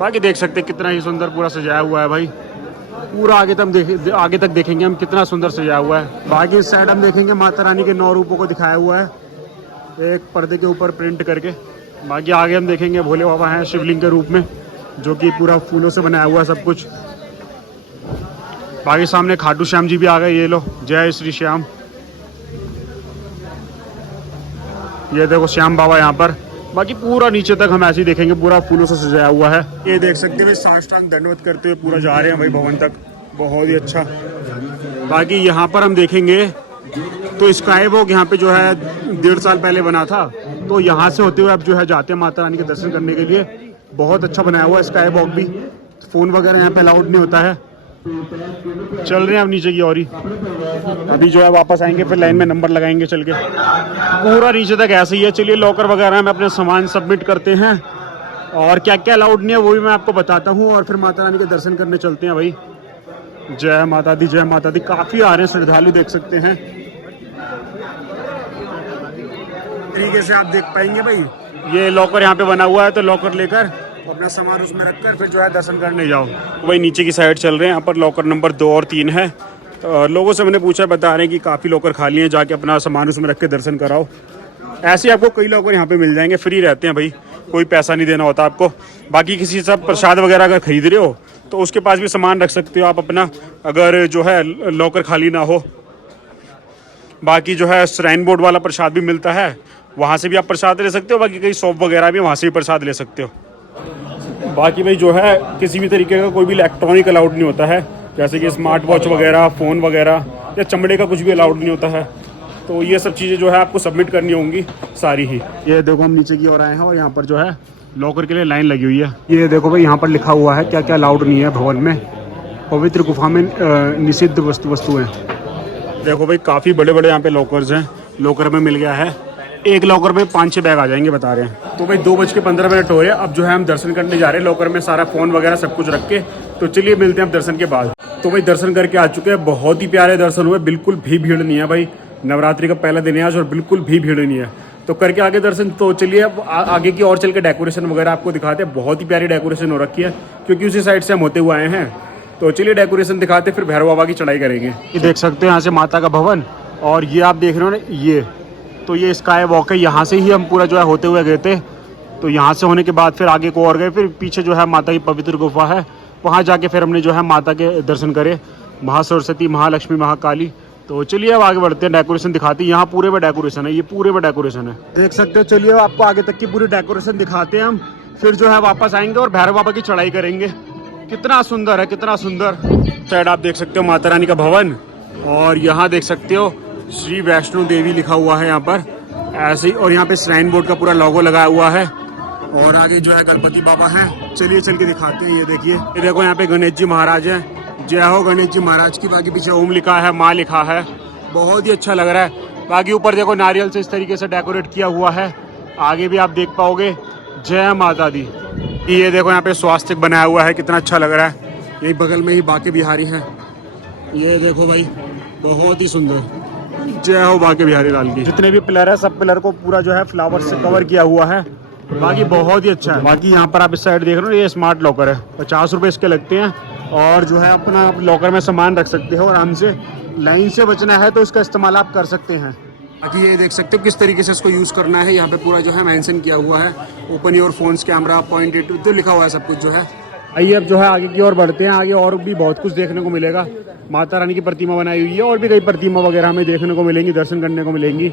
बाकी देख सकते हैं कितना ही सुंदर पूरा सजाया हुआ है भाई। पूरा आगे तक देखेंगे हम कितना सुंदर सजाया हुआ है। बाकी इस साइड हम देखेंगे माता रानी के 9 रूपों को दिखाया हुआ है एक पर्दे के ऊपर प्रिंट करके। बाकी आगे हम देखेंगे भोले बाबा हैं शिवलिंग के रूप में, जो कि पूरा फूलों से बनाया हुआ है सब कुछ। बाकी सामने खाटू श्याम जी भी आ गए, ये लो जय श्री श्याम। ये देखो श्याम बाबा यहाँ पर। बाकी पूरा नीचे तक हम ऐसे ही देखेंगे, पूरा फूलों से सजाया हुआ है। ये देख सकते हैं साष्टांग दंडवत करते हुए पूरा जा रहे हैं भाई भवन तक, बहुत ही अच्छा। बाकी यहाँ पर हम देखेंगे तो स्काई वॉक यहाँ पे जो है 1.5 साल पहले बना था, तो यहाँ से होते हुए अब जो है जाते हैं माता रानी के दर्शन करने के लिए। बहुत अच्छा बनाया हुआ है स्काई वॉक भी। फोन वगैरह यहाँ पे अलाउड नहीं होता है। चल रहे हैं अब नीचे की ओर ही। अभी जो है वापस आएंगे, फिर लाइन में नंबर लगाएंगे चल के। पूरा नीचे तक ऐसे ही है। चलिए लॉकर वगैरह में अपने सामान सबमिट करते हैं और क्या क्या अलाउड नहीं है वो भी मैं आपको बताता हूँ, और फिर माता रानी के दर्शन करने चलते हैं भाई। जय माता दी, जय माता दी। काफी आ रहे हैं श्रद्धालु, देख सकते हैं तरीके से आप देख पाएंगे भाई। ये लॉकर यहाँ पे बना हुआ है, तो लॉकर लेकर अपना सामान उसमें रखकर फिर जो है दर्शन करने जाओ। तो भाई नीचे की साइड चल रहे हैं। यहाँ पर लॉकर नंबर 2 और 3 है। लोगों से मैंने पूछा, बता रहे हैं कि काफ़ी लॉकर खाली हैं, जाके अपना सामान उसमें रख के दर्शन कराओ। ऐसे आपको कई लॉकर यहाँ पे मिल जाएंगे, फ्री रहते हैं भाई, कोई पैसा नहीं देना होता आपको। बाकी किसी से प्रसाद वगैरह अगर खरीद रहे हो तो उसके पास भी सामान रख सकते हो आप अपना, अगर जो है लॉकर खाली ना हो। बाकी जो है श्राइन बोर्ड वाला प्रसाद भी मिलता है, वहाँ से भी आप प्रसाद ले सकते हो। बाकी कई शॉप वगैरह भी, वहाँ से भी प्रसाद ले सकते हो। बाकी भाई जो है किसी भी तरीके का कोई भी इलेक्ट्रॉनिक अलाउड नहीं होता है, जैसे कि स्मार्ट वॉच वगैरह, फ़ोन वगैरह या चमड़े का कुछ भी अलाउड नहीं होता है। तो ये सब चीज़ें जो है आपको सबमिट करनी होंगी सारी ही। ये देखो हम नीचे की ओर आए हैं और यहाँ पर जो है लॉकर के लिए लाइन लगी हुई है। ये देखो भाई यहाँ पर लिखा हुआ है क्या क्या अलाउड नहीं है भवन में। पवित्र गुफा में निषिद्ध वस्तुएं। देखो भाई काफ़ी बड़े बड़े यहाँ पे लॉकर्स हैं। लॉकर में मिल गया है, एक लॉकर में 5-6 बैग आ जाएंगे बता रहे हैं। तो भाई 2:15 हो रहे हैं। अब जो है हम दर्शन करने जा रहे हैं, लॉकर में सारा फ़ोन वगैरह सब कुछ रख के। तो चलिए मिलते हैं अब दर्शन के बाद। तो भाई दर्शन करके आ चुके हैं, बहुत ही प्यारे दर्शन हुए, बिल्कुल भी भीड़ नहीं है भाई। नवरात्रि का पहला दिन है आज और बिल्कुल भी भीड़ नहीं है। तो करके आगे दर्शन। तो चलिए अब आगे की और चल के डेकोरेशन वगैरह आपको दिखाते हैं। बहुत ही प्यारी डेकोरेशन हो रखी है, क्योंकि उसी साइड से हम होते हुए आए हैं। तो चलिए डेकोरेशन दिखाते, फिर भैरव बाबा की चढ़ाई करेंगे। ये देख सकते हैं यहाँ से माता का भवन, और ये आप देख रहे हो ना, ये स्काई वॉक है। यहाँ से ही हम पूरा जो है होते हुए गए थे। तो यहाँ से होने के बाद फिर आगे को और गए, फिर पीछे जो है माता की पवित्र गुफा है, वहाँ जाके फिर हमने जो है माता के दर्शन करे, महासरस्वती, महालक्ष्मी, महाकाली। तो चलिए अब आगे बढ़ते हैं, डेकोरेशन दिखाते हैं। यहाँ पूरे में डेकोरेशन है, ये पूरे में डेकोरेशन है, देख सकते हो। चलिए आपको आगे तक की पूरी डेकोरेशन दिखाते हैं हम, फिर जो है वापस आएंगे और भैरव बाबा की चढ़ाई करेंगे। कितना सुंदर है, कितना सुंदर। साइड आप देख सकते हो माता रानी का भवन, और यहाँ देख सकते हो श्री वैष्णो देवी लिखा हुआ है यहाँ पर ऐसे ही। और यहाँ पे श्राइन बोर्ड का पूरा लोगो लगाया हुआ है, और आगे जो है गणपति बाबा हैं। चलिए चल के दिखाते हैं। ये देखिए, ये देखो यहाँ पे गणेश जी महाराज हैं। जय हो गणेश जी महाराज की। बाकी पीछे ओम लिखा है, माँ लिखा है, बहुत ही अच्छा लग रहा है। बाकी ऊपर देखो नारियल से इस तरीके से डेकोरेट किया हुआ है, आगे भी आप देख पाओगे। जय माता दी। ये देखो यहाँ पे स्वास्तिक बनाया हुआ है, कितना अच्छा लग रहा है। यही बगल में ही बाके बिहारी हैं। ये देखो भाई बहुत ही सुंदर। जय हो बाके बिहारी लाल की। जितने भी पिलर है, सब पिलर को पूरा जो है फ्लावर से कवर किया हुआ है। बाकी बहुत ही अच्छा है। बाकी यहाँ पर आप इस साइड देख रहे हो, ये स्मार्ट लॉकर है, 50 रुपये इसके लगते हैं। और जो है अपना लॉकर में सामान रख सकते हो आराम से। लाइन से बचना है तो इसका इस्तेमाल आप कर सकते हैं। बाकी ये देख सकते हो किस तरीके से इसको यूज़ करना है। यहाँ पे पूरा जो है मेंशन किया हुआ है, open your phones camera point it, तो लिखा हुआ है सब कुछ जो है। आइए अब जो है आगे की ओर बढ़ते हैं। आगे और भी बहुत कुछ देखने को मिलेगा। माता रानी की प्रतिमा बनाई हुई है और भी कई प्रतिमा वगैरह हमें देखने को मिलेंगी, दर्शन करने को मिलेंगी।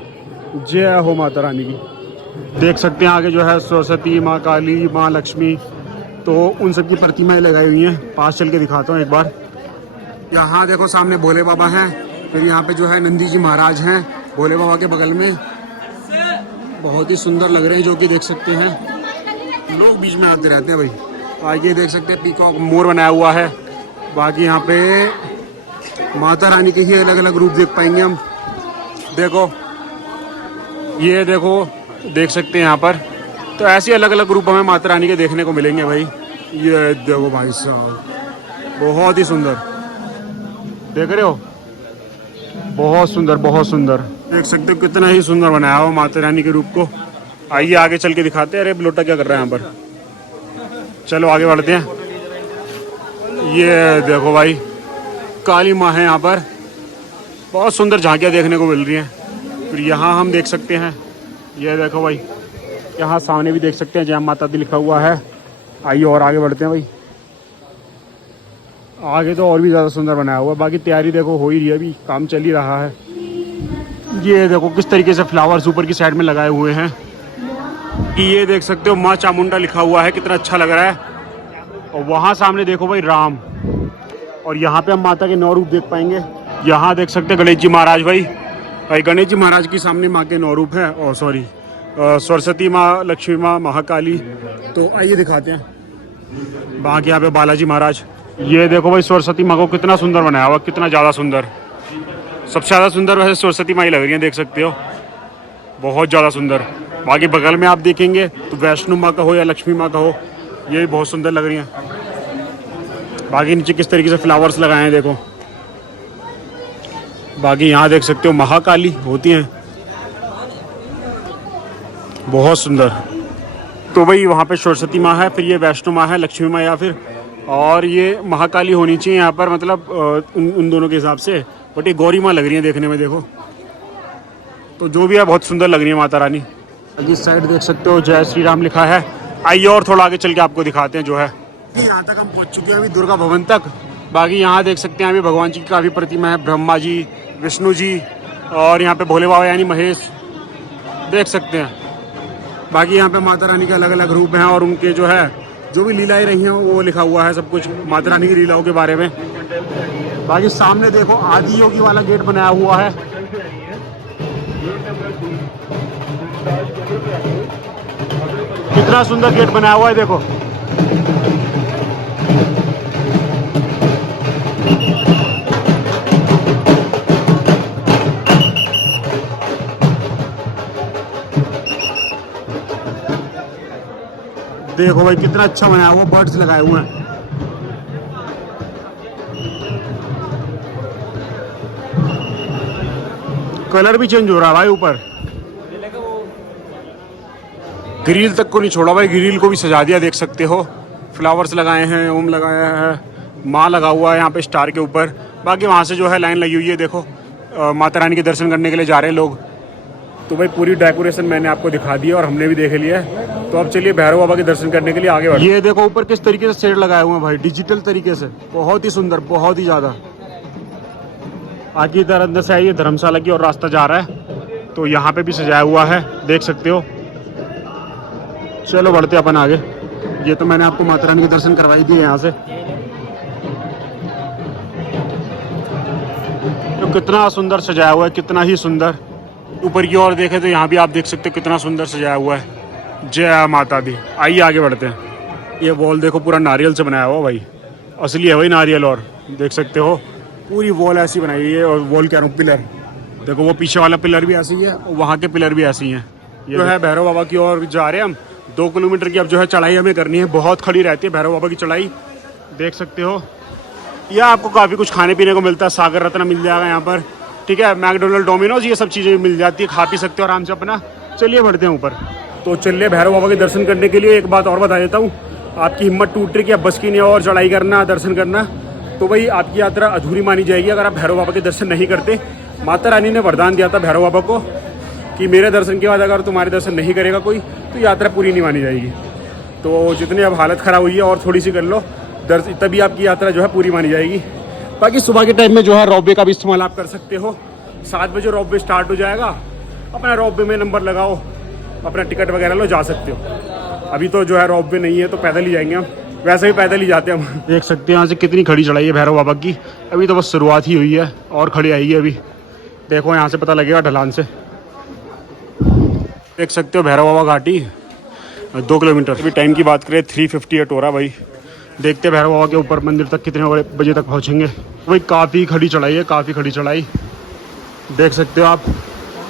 जय हो माता रानी की। देख सकते हैं आगे जो है सरस्वती, माँ काली, माँ लक्ष्मी, तो उन सब की प्रतिमाएं लगाई हुई हैं। पास चल के दिखाता हूँ एक बार। यहाँ देखो सामने भोले बाबा हैं, फिर यहाँ पे जो है नंदी जी महाराज हैं भोले बाबा के बगल में, बहुत ही सुंदर लग रहे हैं, जो कि देख सकते हैं। लोग बीच में आते रहते हैं भाई। आगे देख सकते हैं पीकॉक मोर बनाया हुआ है। बाकी यहाँ पे माता रानी के ही अलग अलग रूप देख पाएंगे हम। देखो ये देखो, देख सकते हैं यहाँ पर, तो ऐसे अलग अलग रूप हमें माता रानी के देखने को मिलेंगे भाई। ये देखो भाई साहब, बहुत ही सुंदर, देख रहे हो, बहुत सुंदर, बहुत सुंदर। देख सकते हो कितना ही सुंदर बनाया हुआ माता रानी के रूप को। आइए आगे चल के दिखाते हैं। अरे लोटा क्या कर रहा है यहाँ पर, चलो आगे बढ़ते हैं। ये देखो भाई, काली माँ है यहाँ पर, बहुत सुंदर झांकियाँ देखने को मिल रही हैं। फिर यहाँ हम देख सकते हैं, ये देखो भाई, यहाँ सामने भी देख सकते हैं जय माता दी लिखा हुआ है। आइए और आगे बढ़ते हैं भाई। आगे तो और भी ज़्यादा सुंदर बनाया हुआ है। बाकी तैयारी देखो हो ही रही है, अभी काम चल ही रहा है। ये देखो किस तरीके से फ्लावर्स ऊपर की साइड में लगाए हुए हैं। ये देख सकते हो माँ चामुंडा लिखा हुआ है, कितना अच्छा लग रहा है। और वहाँ सामने देखो भाई राम, और यहाँ पे हम माता के 9 रूप देख पाएंगे। यहाँ देख सकते हैं गणेश जी महाराज भाई गणेश जी महाराज के सामने माँ के 9 रूप हैं, और सॉरी सरस्वती माँ, लक्ष्मी माँ, महाकाली। तो आइए दिखाते हैं। बाकी यहाँ पे बालाजी महाराज। ये देखो भाई सरस्वती माँ को कितना सुंदर बनाया हुआ, कितना ज़्यादा सुंदर। सबसे ज़्यादा सुंदर वैसे सरस्वती माँ ही लग रही है, देख सकते हो, बहुत ज़्यादा सुंदर। बाकी बगल में आप देखेंगे तो वैष्णो माँ का हो या लक्ष्मी माँ का हो, ये भी बहुत सुंदर लग रही हैं। बाकी नीचे किस तरीके से फ्लावर्स लगाए हैं देखो। बाकी यहाँ देख सकते हो महाकाली होती हैं, बहुत सुंदर। तो भाई वहाँ पे सरस्वती माँ है, फिर ये वैष्णो माँ है, लक्ष्मी माँ या फिर, और ये महाकाली होनी चाहिए यहाँ पर, मतलब उन दोनों के हिसाब से। बट ये गौरी माँ लग रही है देखने में, देखो। तो जो भी है बहुत सुंदर लग रही है माता रानी। इस साइड देख सकते हो जय श्री राम लिखा है। आइए और थोड़ा आगे चल के आपको दिखाते हैं जो है। यहाँ तक हम पहुँच चुके हैं अभी दुर्गा भवन तक। बाकी यहाँ देख सकते हैं अभी भगवान जी की काफ़ी प्रतिमा है, ब्रह्मा जी, विष्णु जी, और यहाँ पे भोले बाबा यानी महेश देख सकते हैं। बाकी यहाँ पे माता रानी के अलग अलग रूप हैं, और उनके जो है जो भी लीलाएं रही हैं वो लिखा हुआ है सब कुछ माता रानी की लीलाओं के बारे में। बाकी सामने देखो आदि योगी वाला गेट बनाया हुआ है। कितना सुंदर गेट बनाया हुआ है देखो। देखो भाई कितना अच्छा बनाया हुआ, बर्ड्स लगाए हुए हैं। कलर भी चेंज हो रहा है भाई ऊपर। ग्रिल तक को नहीं छोड़ा भाई, ग्रिल को भी सजा दिया, देख सकते हो। फ्लावर्स लगाए हैं, ओम लगाया है, माँ लगा हुआ है यहाँ पे स्टार के ऊपर। बाकी वहाँ से जो है लाइन लगी हुई है, देखो माता रानी के दर्शन करने के लिए जा रहे हैं लोग। तो भाई पूरी डेकोरेशन मैंने आपको दिखा दी और हमने भी देख लिया है। तो अब चलिए भैरव बाबा के दर्शन करने के लिए आगे बढ़ते हैं। ये देखो ऊपर किस तरीके से शेड लगाए हुए हैं भाई, डिजिटल तरीके से, बहुत ही सुंदर, बहुत ही ज़्यादा। आगे इधर अंदर से आइए, धर्मशाला की और रास्ता जा रहा है, तो यहाँ पे भी सजाया हुआ है, देख सकते हो। चलो बढ़ते अपन आगे। ये तो मैंने आपको माता रानी के दर्शन करवाई दिए यहाँ से। तो कितना सुंदर सजाया हुआ है, कितना ही सुंदर। ऊपर की ओर देखें तो यहाँ भी आप देख सकते हो कितना सुंदर सजाया हुआ है। जय माता दी। आइए आगे बढ़ते हैं। ये वॉल देखो पूरा नारियल से बनाया हुआ भाई, असली है भाई नारियल। और देख सकते हो पूरी वॉल ऐसी बनाई है, और वॉल कह रहा हूँ पिलर देखो, वो पीछे वाला पिलर भी ऐसी है और वहाँ के पिलर भी ऐसी हैं। ये जो है भैरव बाबा की ओर जा रहे हैं हम। 2 किलोमीटर की अब जो है चढ़ाई हमें करनी है, बहुत खड़ी रहती है भैरव बाबा की चढ़ाई, देख सकते हो। यह आपको काफ़ी कुछ खाने पीने को मिलता है, सागर रत्ना मिल जाएगा यहाँ पर, ठीक है, मैकडोनल्ड, डोमिनोज, ये सब चीज़ें मिल जाती है, खा पी सकते हो आराम से अपना। चलिए बढ़ते हैं ऊपर। तो चलिए भैरव बाबा के दर्शन करने के लिए एक बात और बता देता हूँ, आपकी हिम्मत टूट रही कि अब बस की नहीं और चढ़ाई करना, दर्शन करना, तो भाई आपकी यात्रा अधूरी मानी जाएगी अगर आप भैरव बाबा के दर्शन नहीं करते। माता रानी ने वरदान दिया था भैरव बाबा को कि मेरे दर्शन के बाद अगर तुम्हारे दर्शन नहीं करेगा कोई तो यात्रा पूरी नहीं मानी जाएगी। तो जितनी अब हालत ख़राब हुई है और थोड़ी सी कर लो तभी आपकी यात्रा जो है पूरी मानी जाएगी। बाकी सुबह के टाइम में जो है रोपवे का भी इस्तेमाल आप कर सकते हो। 7 बजे रोपवे स्टार्ट हो जाएगा, अपना रोपवे में नंबर लगाओ, अपना टिकट वगैरह लो, जा सकते हो। अभी तो जो है रोपवे नहीं है तो पैदल ही जाएंगे हम, वैसे भी पैदल ही जाते हैं हम। देख सकते हैं यहाँ से कितनी खड़ी चढ़ाई है भैरव बाबा की। अभी तो बस शुरुआत ही हुई है और खड़ी आएगी अभी। देखो यहाँ से पता लगेगा ढलान से। देख सकते हो भैरव बाबा घाटी 2 किलोमीटर। अभी टाइम की बात करें 3:58 हो रहा भाई। देखते हैं भैरव बाबा के ऊपर मंदिर तक कितने बजे तक पहुँचेंगे। भाई काफ़ी खड़ी चढ़ाई है, काफ़ी खड़ी चढ़ाई। देख सकते हो आप,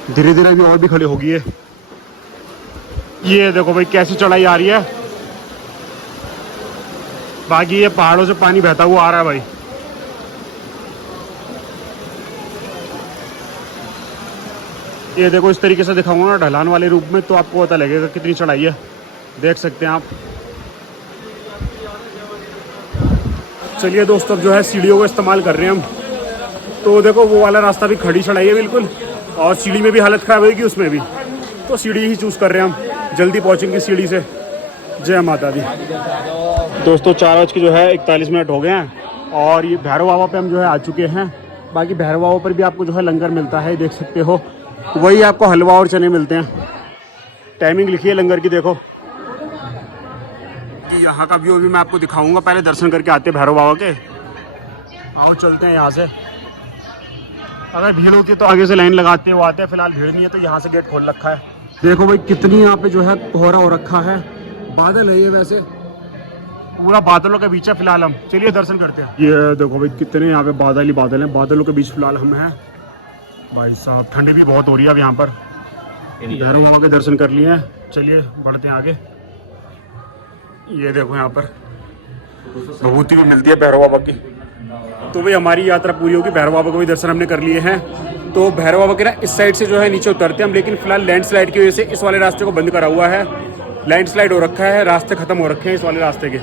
धीरे धीरे अभी और भी खड़ी होगी है। ये देखो भाई कैसी चढ़ाई आ रही है। बाकी ये पहाड़ों से पानी बहता हुआ आ रहा है भाई। ये देखो इस तरीके से दिखाऊंगा ना ढलान वाले रूप में तो आपको पता लगेगा कितनी चढ़ाई है। देख सकते हैं आप। चलिए दोस्तों, अब जो है सीढ़ियों का इस्तेमाल कर रहे हैं हम। तो देखो वो वाला रास्ता भी खड़ी चढ़ाई है बिल्कुल, और सीढ़ी में भी हालत ख़राब होगी उसमें भी, तो सीढ़ी ही चूज़ कर रहे हैं हम। जल्दी पहुँचेंगे सीढ़ी से। जय माता दी। दोस्तों 4:41 हो गए हैं और ये भैरव बाबा पे हम जो है आ चुके हैं। बाकी भैरव बाबा पर भी आपको जो है लंगर मिलता है, देख सकते हो। वही आपको हलवा और चने मिलते हैं। टाइमिंग लिखी है लंगर की, देखो। यहाँ का व्यू भी मैं आपको दिखाऊंगा। पहले दर्शन करके आते हैं भैरव बाबा के। आओ चलते हैं यहाँ से। अगर भीड़ होती है तो आगे से लाइन लगाते हुए आते हैं। फिलहाल भीड़ नहीं है तो यहाँ से गेट खोल रखा है। देखो भाई कितनी यहाँ पे जो है कोहरा हो रखा है। बादल है ये, वैसे पूरा बादलों के बीच है फिलहाल हम। चलिए दर्शन करते हैं। ये देखो भाई कितने यहाँ पे बादल ही बादल हैं। बादलों के बीच फिलहाल हम हैं भाई साहब। ठंडी भी बहुत हो रही है अब यहाँ पर। भैरव बाबा के दर्शन कर लिए हैं। चलिए बढ़ते हैं आगे। ये देखो यहाँ पर विभूति भी मिलती है भैरव बाबा की। तो भाई हमारी यात्रा पूरी होगी। भैरव बाबा को भी दर्शन हमने कर लिए हैं। तो भैरव बाबा के ना इस साइड से जो है नीचे उतरते हैं हम, लेकिन फिलहाल लैंडस्लाइड की वजह से इस वाले रास्ते को बंद करा हुआ है। लैंडस्लाइड हो रखा है, रास्ते खत्म हो रखे हैं इस वाले रास्ते के।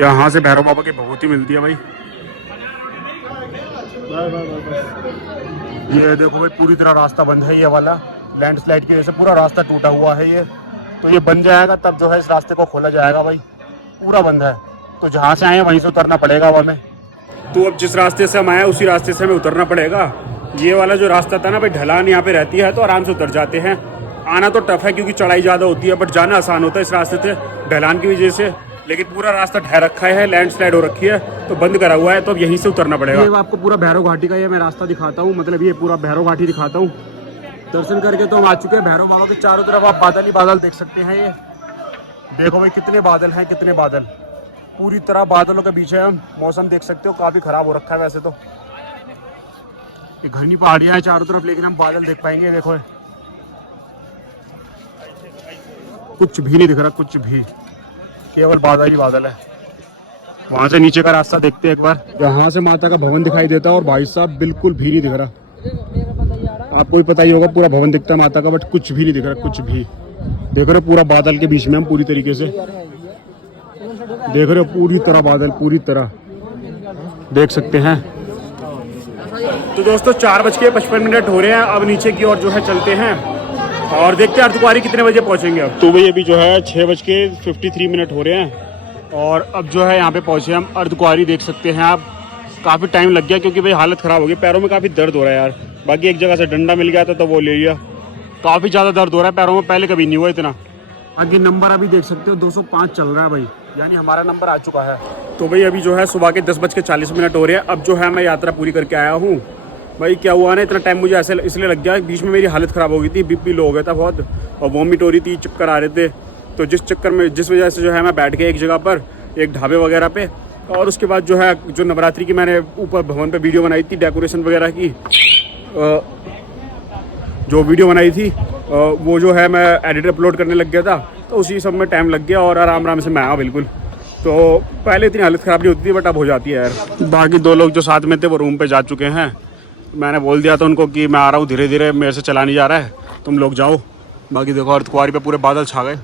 यहाँ से भैरव बाबा की विभूति मिलती है भाई। ये देखो भाई पूरी तरह रास्ता बंद है। ये वाला लैंडस्लाइड की वजह से पूरा रास्ता टूटा हुआ है। ये तो ये बन जाएगा तब जो है इस रास्ते को खोला जाएगा भाई। पूरा बंद है तो जहाँ से आए वहीं से उतरना पड़ेगा अब हमें। तो अब जिस रास्ते से हम आए उसी रास्ते से हमें उतरना पड़ेगा। ये वाला जो रास्ता था ना भाई, ढलान यहाँ पे रहती है तो आराम से उतर जाते हैं। आना तो टफ है क्योंकि चढ़ाई ज़्यादा होती है, बट जाना आसान होता है इस रास्ते से ढलान की वजह से। लेकिन पूरा रास्ता ढह रखा है, लैंडस्लाइड हो रखी है तो बंद करा हुआ है, तो अब यहीं से उतरना पड़ेगा। ये आपको पूरा भैरव घाटी का ये मैं रास्ता दिखाता हूँ, मतलब ये पूरा भैरव घाटी दिखाता हूँ। दर्शन करके तो हम आ चुके हैं। भैरव बाबा के चारों तरफ आप बादल ही बादल देख सकते हैं। ये देखो भाई कितने बादल हैं, कितने बादल। पूरी तरह बादलों के बीच है हम। मौसम देख सकते हो काफ़ी ख़राब हो रखा है वैसे तो। ये घनी पहाड़ियाँ हैं चारों तरफ, लेकिन हम बादल देख पाएंगे। देखो कुछ भी नहीं दिख रहा, कुछ भी, केवल बादल ही बादल है। वहाँ से नीचे का रास्ता देखते हैं एक बार। यहाँ से माता का भवन दिखाई देता है और भाई साहब बिल्कुल भी नहीं दिख रहा। आपको भी पता ही होगा पूरा भवन दिखता है माता का, बट कुछ भी नहीं दिख रहा, कुछ भी। देख रहे हो पूरा बादल के बीच में हम पूरी तरीके से देख रहे हो। पूरी तरह बादल, पूरी तरह देख सकते हैं। तो दोस्तों 4:55 हो रहे हैं। अब नीचे की ओर जो है चलते हैं और देखते हैं अर्धकुंवारी कितने बजे पहुंचेंगे। अब तो भाई अभी जो है 6:53 हो रहे हैं और अब जो है यहाँ पे पहुंचे हम अर्धकुंवारी। देख सकते हैं आप, काफ़ी टाइम लग गया क्योंकि भाई हालत ख़राब हो गई। पैरों में काफ़ी दर्द हो रहा है यार। बाकी एक जगह से डंडा मिल गया था तो वो ले लिया। काफ़ी ज़्यादा दर्द हो रहा है पैरों में, पहले कभी नहीं हुआ इतना। आगे नंबर अभी देख सकते हो 205 चल रहा है भाई, यानी हमारा नंबर आ चुका है। तो भाई अभी जो है सुबह के 10:40 हो रहे हैं। अब जो है मैं यात्रा पूरी करके आया हूँ। भाई क्या हुआ ना, इतना टाइम मुझे ऐसे इसलिए लग गया, बीच में मेरी हालत ख़राब हो गई थी, बीपी लो हो गया था बहुत और वॉमिट हो रही थी, चक्कर आ रहे थे। तो जिस वजह से जो है मैं बैठ गया एक जगह पर, एक ढाबे वगैरह पे। और उसके बाद जो है जो नवरात्रि की मैंने ऊपर भवन पे वीडियो बनाई थी, डेकोरेशन वगैरह की जो वीडियो बनाई थी वो जो है मैं एडिट अपलोड करने लग गया था, तो उसी सब में टाइम लग गया और आराम से मैं आया बिल्कुल। तो पहले इतनी हालत ख़राब नहीं होती थी, बट अब हो जाती है यार। बाकी 2 लोग जो साथ में थे वो रूम पे जा चुके हैं। मैंने बोल दिया था उनको कि मैं आ रहा हूँ धीरे धीरे, मेरे से चला नहीं जा रहा है, तुम लोग जाओ। बाकी देखो अर्धकुंवारी पे पूरे बादल छा गए।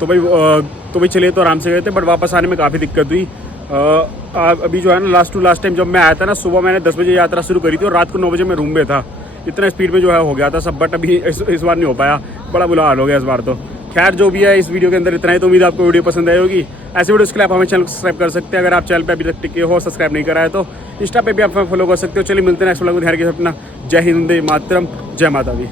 तो भाई चलिए तो आराम से गए थे, बट वापस आने में काफ़ी दिक्कत हुई। अभी जो है ना लास्ट टाइम जब मैं आया था ना, सुबह मैंने 10 बजे यात्रा शुरू करी थी और रात को 9 बजे मैं रूम में था। इतना स्पीड में जो है हो गया था सब, बट अभी इस बार नहीं हो पाया, बड़ा बुरा हाल हो गया इस बार तो। खैर जो भी है इस वीडियो के अंदर इतना ही, तो उम्मीद आपको वीडियो पसंद आई होगी। ऐसे वीडियोस के लिए आप हमें चैनल को सब्सक्राइब कर सकते हैं, अगर आप चैनल पे अभी तक टिके हो, सब्सक्राइब नहीं करा है तो इंस्टा पे भी आप फॉलो कर सकते हो। चलिए मिलते हैं नेक्स्ट व्लॉग में, ध्यान रखिए अपना। जय हिंद, वंदे मातरम, जय माता दी।